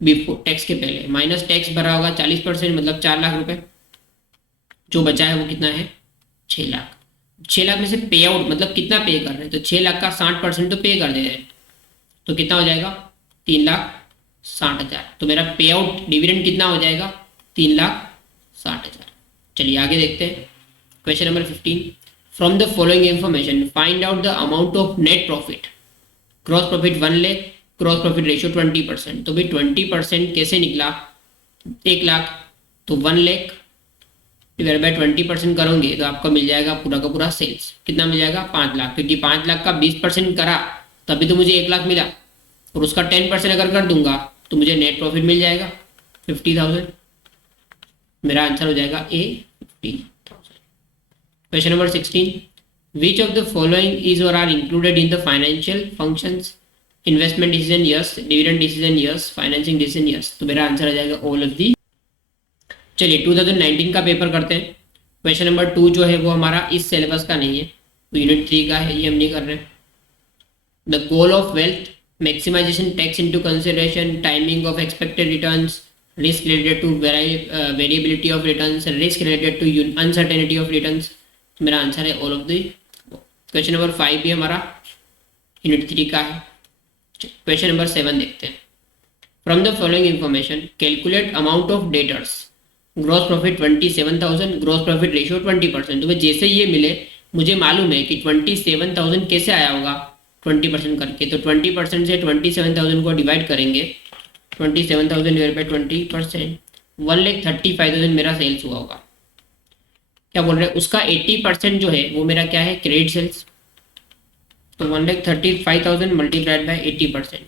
बिफोर टैक्स के पहले, माइनस टैक्स भरा होगा 40%, मतलब 4 लाख रुपए, जो बचा है वो कितना है, 6 लाख। 6 लाख में से पे आउट मतलब कितना पे कर रहे हैं, तो 6 लाख का 60% तो पे कर दे रहे हैं, तो कितना हो जाएगा 3,60,000। तो मेरा पे आउट डिविडेंड कितना हो जाएगा, 3,60,000। चलिए आगे देखते हैं। Question number 15, from the following information find out the amount of net profit. Gross profit 1 lakh, gross profit ratio 20%, तो भाई 20% कैसे निकला, 1 लाख, तो 1 लाख डिवाइड बाई 20% करोगे तो आपको मिल जाएगा पूरा का पूरा सेल्स, कितना मिल जाएगा 5 लाख, क्योंकि 5 लाख का 20% करा तभी तो मुझे 1 लाख मिला, और उसका 10% अगर कर दूंगा तो मुझे नेट प्रॉफिट मिल जाएगा 50,000। मेरा आंसर हो जाएगा A 50,000। Question number 16, which of the following is or are included in the financial functions, investment decision yes, dividend decision yes, financing decision yes. तो मेरा आंसर आ जाएगा ऑल ऑफ दी। चलिए 2019 का पेपर करते हैं। क्वेश्चन नंबर 2 जो है वो हमारा इस सिलेबस का नहीं है, तो यूनिट 3 का है, ये हम नहीं कर रहे। The goal of wealth maximization takes into consideration timing of expected returns, risk related to variability of returns, risk related to uncertainty of returns. मेरा आंसर है all of the. Question number 5 भी हमारा यूनिट 3 का है। क्वेश्चन नंबर 7 देखते हैं। From the following information calculate amount of debtors. Gross profit 27,000, gross profit ratio 20%। तो जैसे ये मिले मुझे मालूम है कि 27,000 कैसे आया होगा 20% करके, तो 20% से 27,000 को डिवाइड करेंगे, 27,000 डिवाइड बाई 20%, 1,35,000 मेरा सेल्स हुआ होगा। क्या बोल रहे हैं, उसका 80% जो है वो मेरा क्या है, क्रेडिट सेल्स। तो 1,35,000 मल्टीप्लाइड बाई 80%,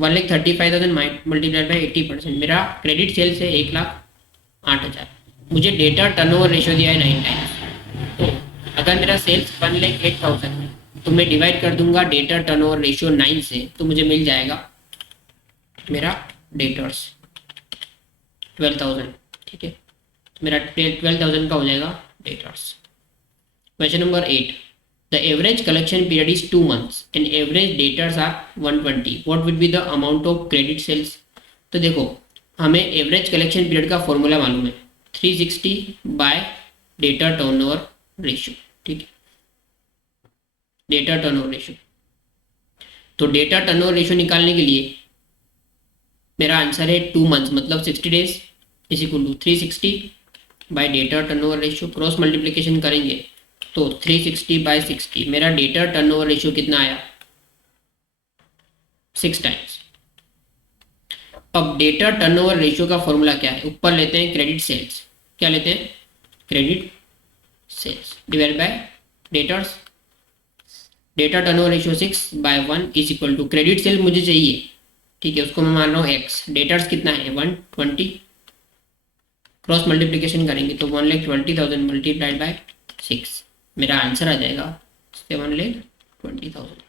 1,35,000 मल्टीप्लाइड बाई 80%, मेरा क्रेडिट सेल्स है 1,08,000। मुझे डेटा टर्नओवर रेशियो दिया है 9 टाइम्स। तो अगर मेरा सेल्स 1,08,000 है तो मैं डिवाइड कर दूंगा डेटा टर्नओवर रेशियो 9 से, तो मुझे मिल जाएगा मेरा डेटर्स 12,000, ठीक है, तो मेरा 12,000 का हो जाएगा debtors. Question number 8, the average collection period is 2 months and average debtors are 120, what will be the amount of credit sales. तो देखो हमें एवरेज कलेक्शन पीरियड का फॉर्मूला मालूम है 360 बाय डेटर टर्नओवर रेशियो, ठीक है, डेटा टर्नओवर रेशियो। तो डेटा टर्नओवर रेशियो निकालने के लिए मेरा आंसर है 2 months मतलब 60 days is equal to 360 by debtor turnover ratio, cross multiplication करेंगे तो 360 बाय 60, मेरा डेटा टर्नओवर रेशियो कितना आया 6 टाइम्स। अब डेटा टर्नओवर रेशियो का फॉर्मूला क्या है, ऊपर लेते हैं क्रेडिट सेल्स, क्या लेते हैं credit sales divide by debtors, debtor turnover ratio 6 by 1 is equal to credit sale मुझे चाहिए, ठीक है, उसको मैं मान रहा हूँ x, डेटर्स कितना है 120, क्रॉस मल्टीप्लिकेशन करेंगे तो 1,20,000 मल्टीप्लाइड बाय 6, मेरा आंसर आ जाएगा 7,20,000।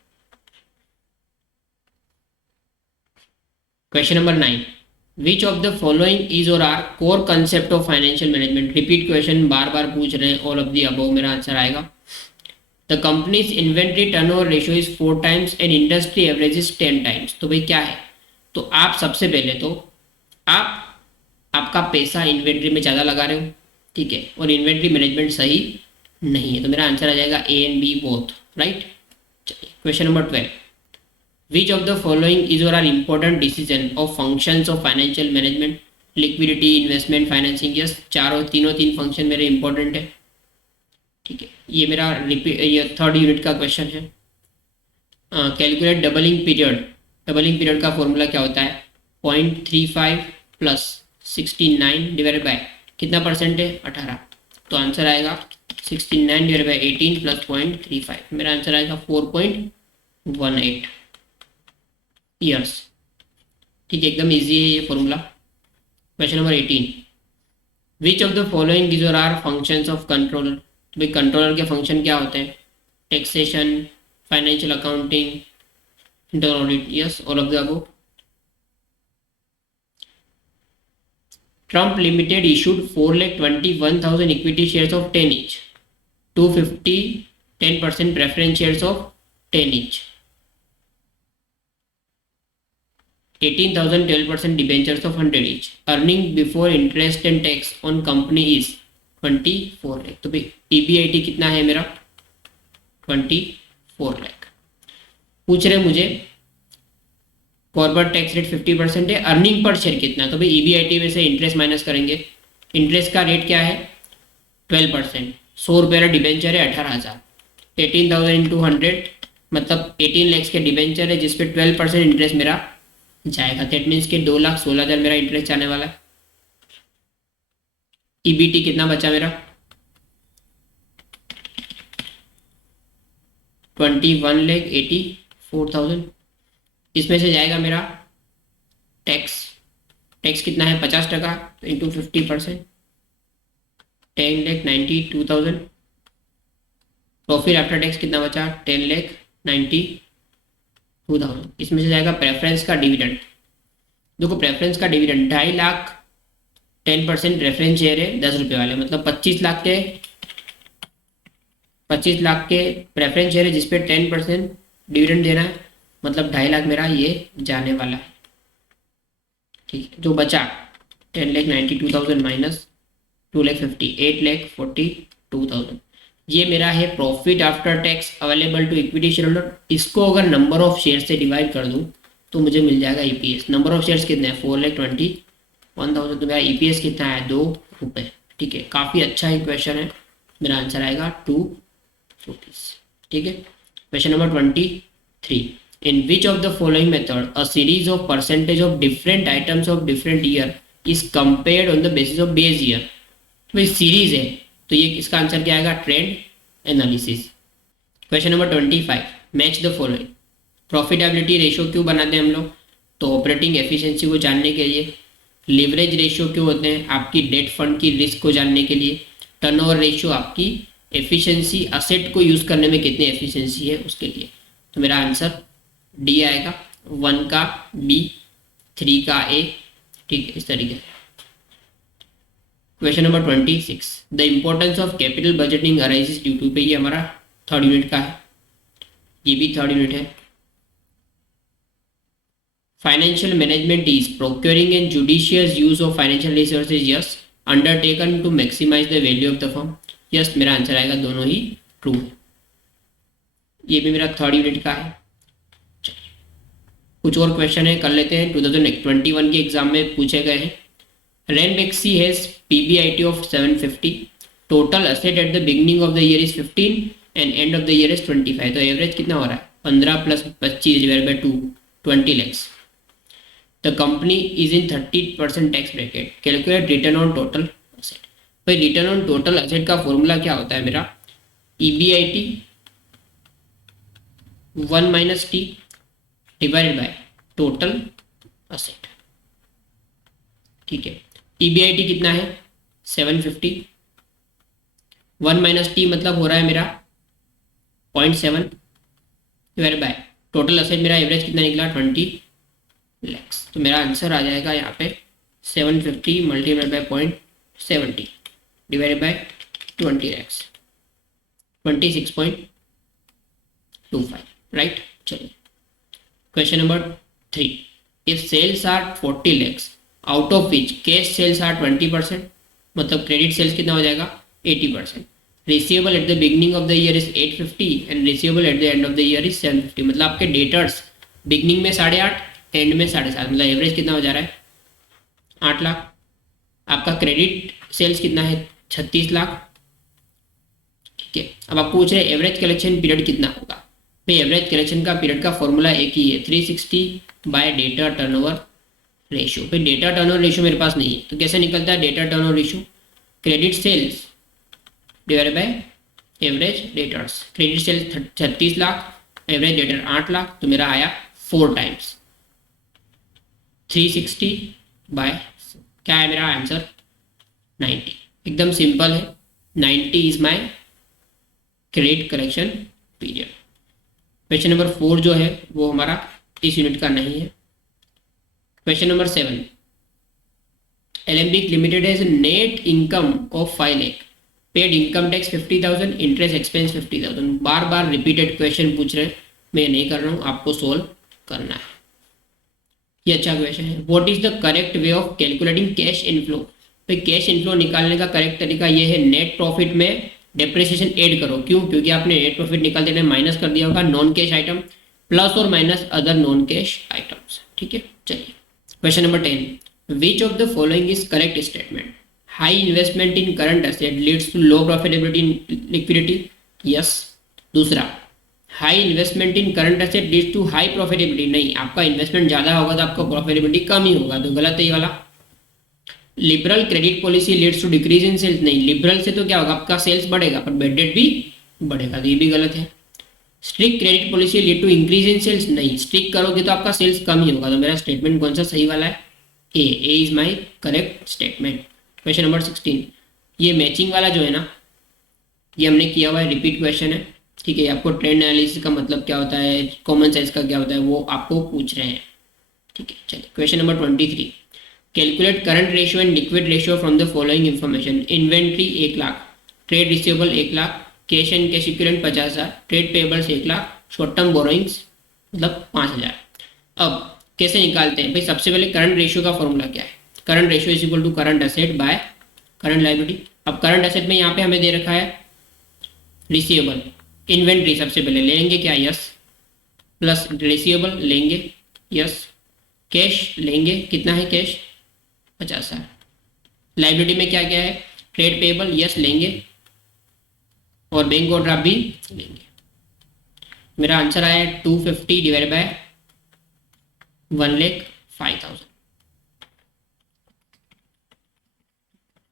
Question number 9, which of the following is or are core concept of financial management. Repeat question बार बार पूछ रहे हैं, ऑल ऑफ द अबव मेरा आंसर आएगा। The company's inventory turnover ratio is 4 times and industry average is 10 times। तो भाई क्या है, तो आप सबसे पहले तो आपका पैसा इन्वेंट्री में ज़्यादा लगा रहे हो, ठीक है, और इन्वेंट्री मैनेजमेंट सही नहीं है, तो मेरा आंसर आ जाएगा A and B both, right. चलिए question number 12, which of the following is or are important decision of functions of financial management. Liquidity, investment, financing, yes, तीनों फंक्शन मेरे इंपॉर्टेंट है, ठीक है। ये मेरा ये 3rd यूनिट का क्वेश्चन है। Calculate doubling period, doubling period का फॉर्मूला क्या होता है 0.35 प्लस 69 डिवाइडेड बाय कितना परसेंट है 18, तो आंसर आएगा 69 डिवाइडेड बाय 18 प्लस 0.35, मेरा आंसर आएगा 4.18 ईयर्स, ठीक है, एकदम इजी है ये formula. Question number 18, which of the following is or are functions of controller. तो भाई कंट्रोलर के फंक्शन क्या होते हैं, taxation, financial accounting, internal audit, yes, all of the above. Trump Limited issued 4,21,000 equity shares of 10 each, 250 10% preference shares of 10 each, 18,000 12% debentures of 100 each. Earning before interest and tax on company is 24 lakh। तो भाई EBIT कितना है मेरा 24 लाख। पूछ रहे मुझे कॉर्पोरेट टैक्स रेट 50% है, अर्निंग पर शेयर कितना, तो भाई EBIT में से इंटरेस्ट माइनस करेंगे, इंटरेस्ट का रेट क्या है 12%, 100 रुपये का डिबेंचर है 18,000, 18,000 इंटू 100 मतलब 18 lakhs के डिबेंचर है जिसपे 12% इंटरेस्ट मेरा जाएगा, दैट मीन्स के 2,16,000 मेरा इंटरेस्ट जाने वाला है। EBT कितना बचा मेरा 21,84,000, इसमें से जाएगा मेरा टैक्स, टैक्स कितना है 50% तो इंटू 50% 10,92,000। प्रॉफिट आफ्टर टैक्स कितना बचा 10,92,000। इसमें से जाएगा प्रेफरेंस का डिविडेंड, देखो प्रेफरेंस का डिविडेंड 2.5 लाख 10% प्रेफरेंस शेयर है 10 रुपये वाले, मतलब 25 लाख के प्रेफरेंस शेयर है जिसपे 10% डिविडेंड देना है, मतलब 2.5 लाख मेरा ये जाने वाला है, ठीक है। जो बचा 10,92,000 माइनस 2,50,000 8,42,000, ये मेरा है profit after tax available to equity share holder. इसको अगर नंबर ऑफ शेयर से डिवाइड कर दूं तो मुझे मिल जाएगा EPS। नंबर ऑफ शेयर्स कितने हैं 4,21,000, तो मेरा EPS कितना है 2 रुपये, ठीक है। काफ़ी अच्छा ही क्वेश्चन है, मेरा आंसर आएगा 2 रुपीज़, ठीक है। Question number 23, in which of the following method a series of percentage of different items of different year is compared on the basis of base year। तो ये सीरीज है तो ये इसका आंसर क्या आएगा trend analysis. Question number 25, match the following. Profitability ratio क्यों बनाते हैं हम लोग, तो ऑपरेटिंग एफिशिएंसी को जानने के लिए। लिवरेज रेशियो क्यों होते हैं, आपकी डेट फंड की रिस्क को जानने के लिए। टर्नओवर रेशियो आपकी एफिशिएंसी असेट को यूज़ करने में कितनी एफिशिएंसी है उसके लिए। तो मेरा आंसर डी आएगा, 1 का बी 3 का ए, ठीक है, इस तरीके से। Question number 26, the importance of capital budgeting arises due to, पे ये हमारा थर्ड यूनिट का है, ये भी थर्ड यूनिट है। Financial management is procuring and judicious use of financial resources, yes, undertaken to maximize the value of the firm, yes, मेरा आंसर आएगा, दोनों ही ट्रू है। ये भी मेरा थर्ड यूनिट का है। कुछ और क्वेश्चन है, कर लेते हैं। 2021 के एग्जाम में पूछे गए हैं। Ranbaxy has PBIT of 750. Total asset at the beginning of the year is 15 and end of the year is 25. तो एवरेज कितना हो रहा है? 15 plus 25 divide by 2, 20 lakhs. The company is in 30% tax bracket. Calculate return on total asset. भाई रिटर्न ऑन टोटल असेट का फॉर्मूला क्या होता है मेरा? EBIT 1 minus T divided by total asset, ठीक है। EBIT कितना है? 750, 1 माइनस टी मतलब हो रहा है मेरा 0.7 डिवाइड बाय टोटल असेट, मेरा एवरेज कितना निकला? 20 लैक्स। तो मेरा आंसर आ जाएगा यहाँ पे 750 multiplied by 0.70 divided by 20 lakhs, 26.25, right. चलिए question number 3, if sales are 40 lakhs out of which cash sales are 20%, मतलब क्रेडिट सेल्स कितना हो जाएगा? 80%। Receivable at the beginning of the year is 850 and receivable at the end of the year is 750, मतलब आपके डेटर्स बिगनिंग में 8.5, एंड में 7.5, मतलब एवरेज कितना हो जा रहा है? 8 लाख। आपका क्रेडिट सेल्स कितना है? 36 लाख, ठीक है। अब आप पूछ रहे हैं एवरेज कलेक्शन पीरियड कितना होगा? भाई एवरेज कलेक्शन का पीरियड का फॉर्मूला एक ही है, 360 बाय डेटा टर्नओवर रेशियो। फिर डेटा टर्नओवर रेशियो मेरे पास नहीं है, तो कैसे निकलता है debtor turnover ratio? Credit sales divided by average debtors. Credit sales 36 lakh, average debtor 8 lakh, तो मेरा आया 4 टाइम्स 360 बाय, क्या है मेरा आंसर? 90। एकदम सिंपल है, 90 is my credit collection period. Question number 4 जो है वो हमारा इस यूनिट का नहीं है। Question number 7, Alembic Limited has net income of 5 lakh, paid income tax 50,000, interest expense 50,000। Bar bar repeated question पूछ रहे हैं, मैं नहीं कर रहा हूँ, आपको सोल्व करना है। ये अच्छा क्वेश्चन है। What is the correct way of calculating cash inflow? तो कैश इनफ्लो निकालने का करेक्ट तरीका ये है, नेट प्रॉफिट में डेप्रिसिएशन ऐड करो। क्यों? क्योंकि आपने नेट प्रॉफिट निकालते टाइम माइनस कर दिया होगा नॉन कैश आइटम, प्लस और minus other non cash items, ठीक है। चलिए question number 10, which of the following is correct statement? High investment in current asset leads to low profitability in liquidity, yes. दूसरा, high investment in current asset leads to high profitability, नहीं, आपका इन्वेस्टमेंट ज़्यादा होगा तो आपका प्रॉफिटेबिलिटी कम ही होगा, तो गलत है ये वाला। Liberal credit policy leads to decrease in sales, नहीं, लिबरल से तो क्या होगा, आपका सेल्स बढ़ेगा पर बैड डेट भी बढ़ेगा, तो ये भी गलत है। Strict credit policy lead to increase in sales, नहीं, स्ट्रिक्ट करोगे तो आपका सेल्स कम ही होगा, तो मेरा स्टेटमेंट कौन सा सही वाला है? A is my correct statement. Question number 16, ये मैचिंग वाला जो है ना, ये हमने किया हुआ है, रिपीट क्वेश्चन है, ठीक है। आपको ट्रेंड एनालिसिस का मतलब क्या होता है, कॉमन सेंस का क्या होता है, वो आपको पूछ रहे हैं, ठीक है। चलिए question number 23, calculate current ratio and liquid ratio from the following information. Inventory 1 lakh, trade receivable 1 lakh, cash and cash equivalent 50,000, trade payables 1 lakh, short term borrowings मतलब 5,000। अब कैसे निकालते हैं भाई? सबसे पहले करंट रेशियो का फॉर्मूला क्या है? Current ratio is equal to current asset by current liability. अब करंट एसेट में यहाँ पे हमें दे रखा है रिसीवेबल, इन्वेंट्री सबसे पहले लेंगे क्या? यस, प्लस रिसीवेबल लेंगे, यस, कैश लेंगे, कितना है कैश? 50,000। लायबिलिटी में क्या क्या है? ट्रेड पेबल, यस लेंगे, और बैंक ओवरड्राफ्ट भी लेंगे। मेरा आंसर आया 250 डिवाइड बाय 1,05,000।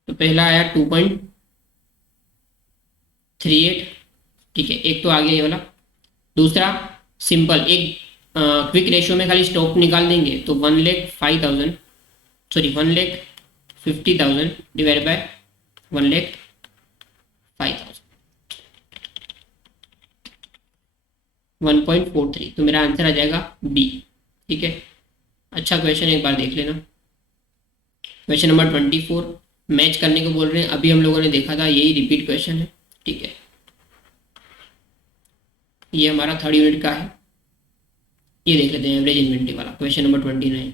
तो पहला आया 2.38, ठीक है, एक तो आ गया ये वाला। दूसरा सिंपल, एक क्विक रेशियो में खाली स्टॉक निकाल देंगे तो 1,05,000, सॉरी 1,50,000 डिवाइड बाय 1,05,000, 1.43। तो मेरा आंसर आ जाएगा बी, ठीक है। अच्छा क्वेश्चन एक बार देख लेना। क्वेश्चन नंबर 24 मैच करने को बोल रहे हैं, अभी हम लोगों ने देखा था, यही रिपीट क्वेश्चन है। ठीक है, ये हमारा थर्ड यूनिट का है। ये देख लेते हैं एवरेज इन्वेंट्री वाला question number 29।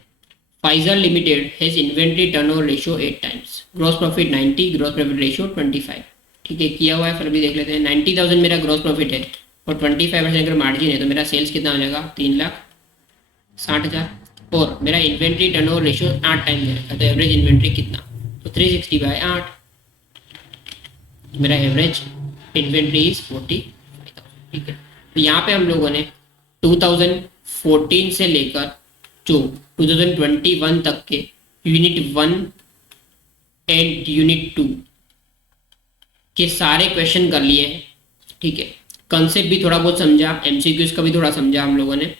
Pfizer limited has inventory turnover ratio 8 times, gross profit 90, gross profit ratio 25। ठीक है, किया हुआ है, फिर भी देख लेते हैं। 90,000 मेरा ग्रॉस प्रॉफिट है और 25% अगर मार्जिन है तो मेरा सेल्स कितना हो जाएगा, 3,60,000। और मेरा इन्वेंट्री टर्नओवर रेशियो 8 टाइम है, तो एवरेज इन्वेंट्री कितना, तो 360/8। मेरा एवरेज इन्वेंट्री इज 40,000। ठीक है, तो यहाँ पे हम लोगों ने 2014 से लेकर जो 2021 तक के यूनिट 1 एंड यूनिट 2 के सारे क्वेश्चन कर लिए हैं। ठीक है, कंसेप्ट भी थोड़ा बहुत समझा, एमसीक्यूज का भी थोड़ा समझा हम लोगों ने।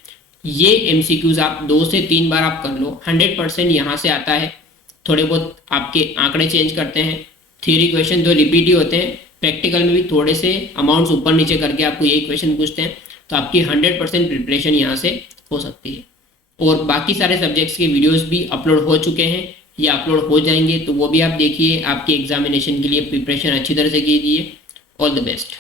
ये एमसीक्यूज आप 2 से 3 बार आप कर लो, 100% यहाँ से आता है। थोड़े बहुत आपके आंकड़े चेंज करते हैं, थ्योरी क्वेश्चन तो रिपीट ही होते हैं, प्रैक्टिकल में भी थोड़े से अमाउंट्स ऊपर नीचे करके आपको यही क्वेश्चन पूछते हैं, तो आपकी 100% प्रिपरेशन यहाँ से हो सकती है। और बाकी सारे सब्जेक्ट्स के वीडियोस भी अपलोड हो चुके हैं या अपलोड हो जाएंगे, तो वो भी आप देखिए। आपके एग्जामिनेशन के लिए प्रिपरेशन अच्छी तरह से कीजिए। All the best.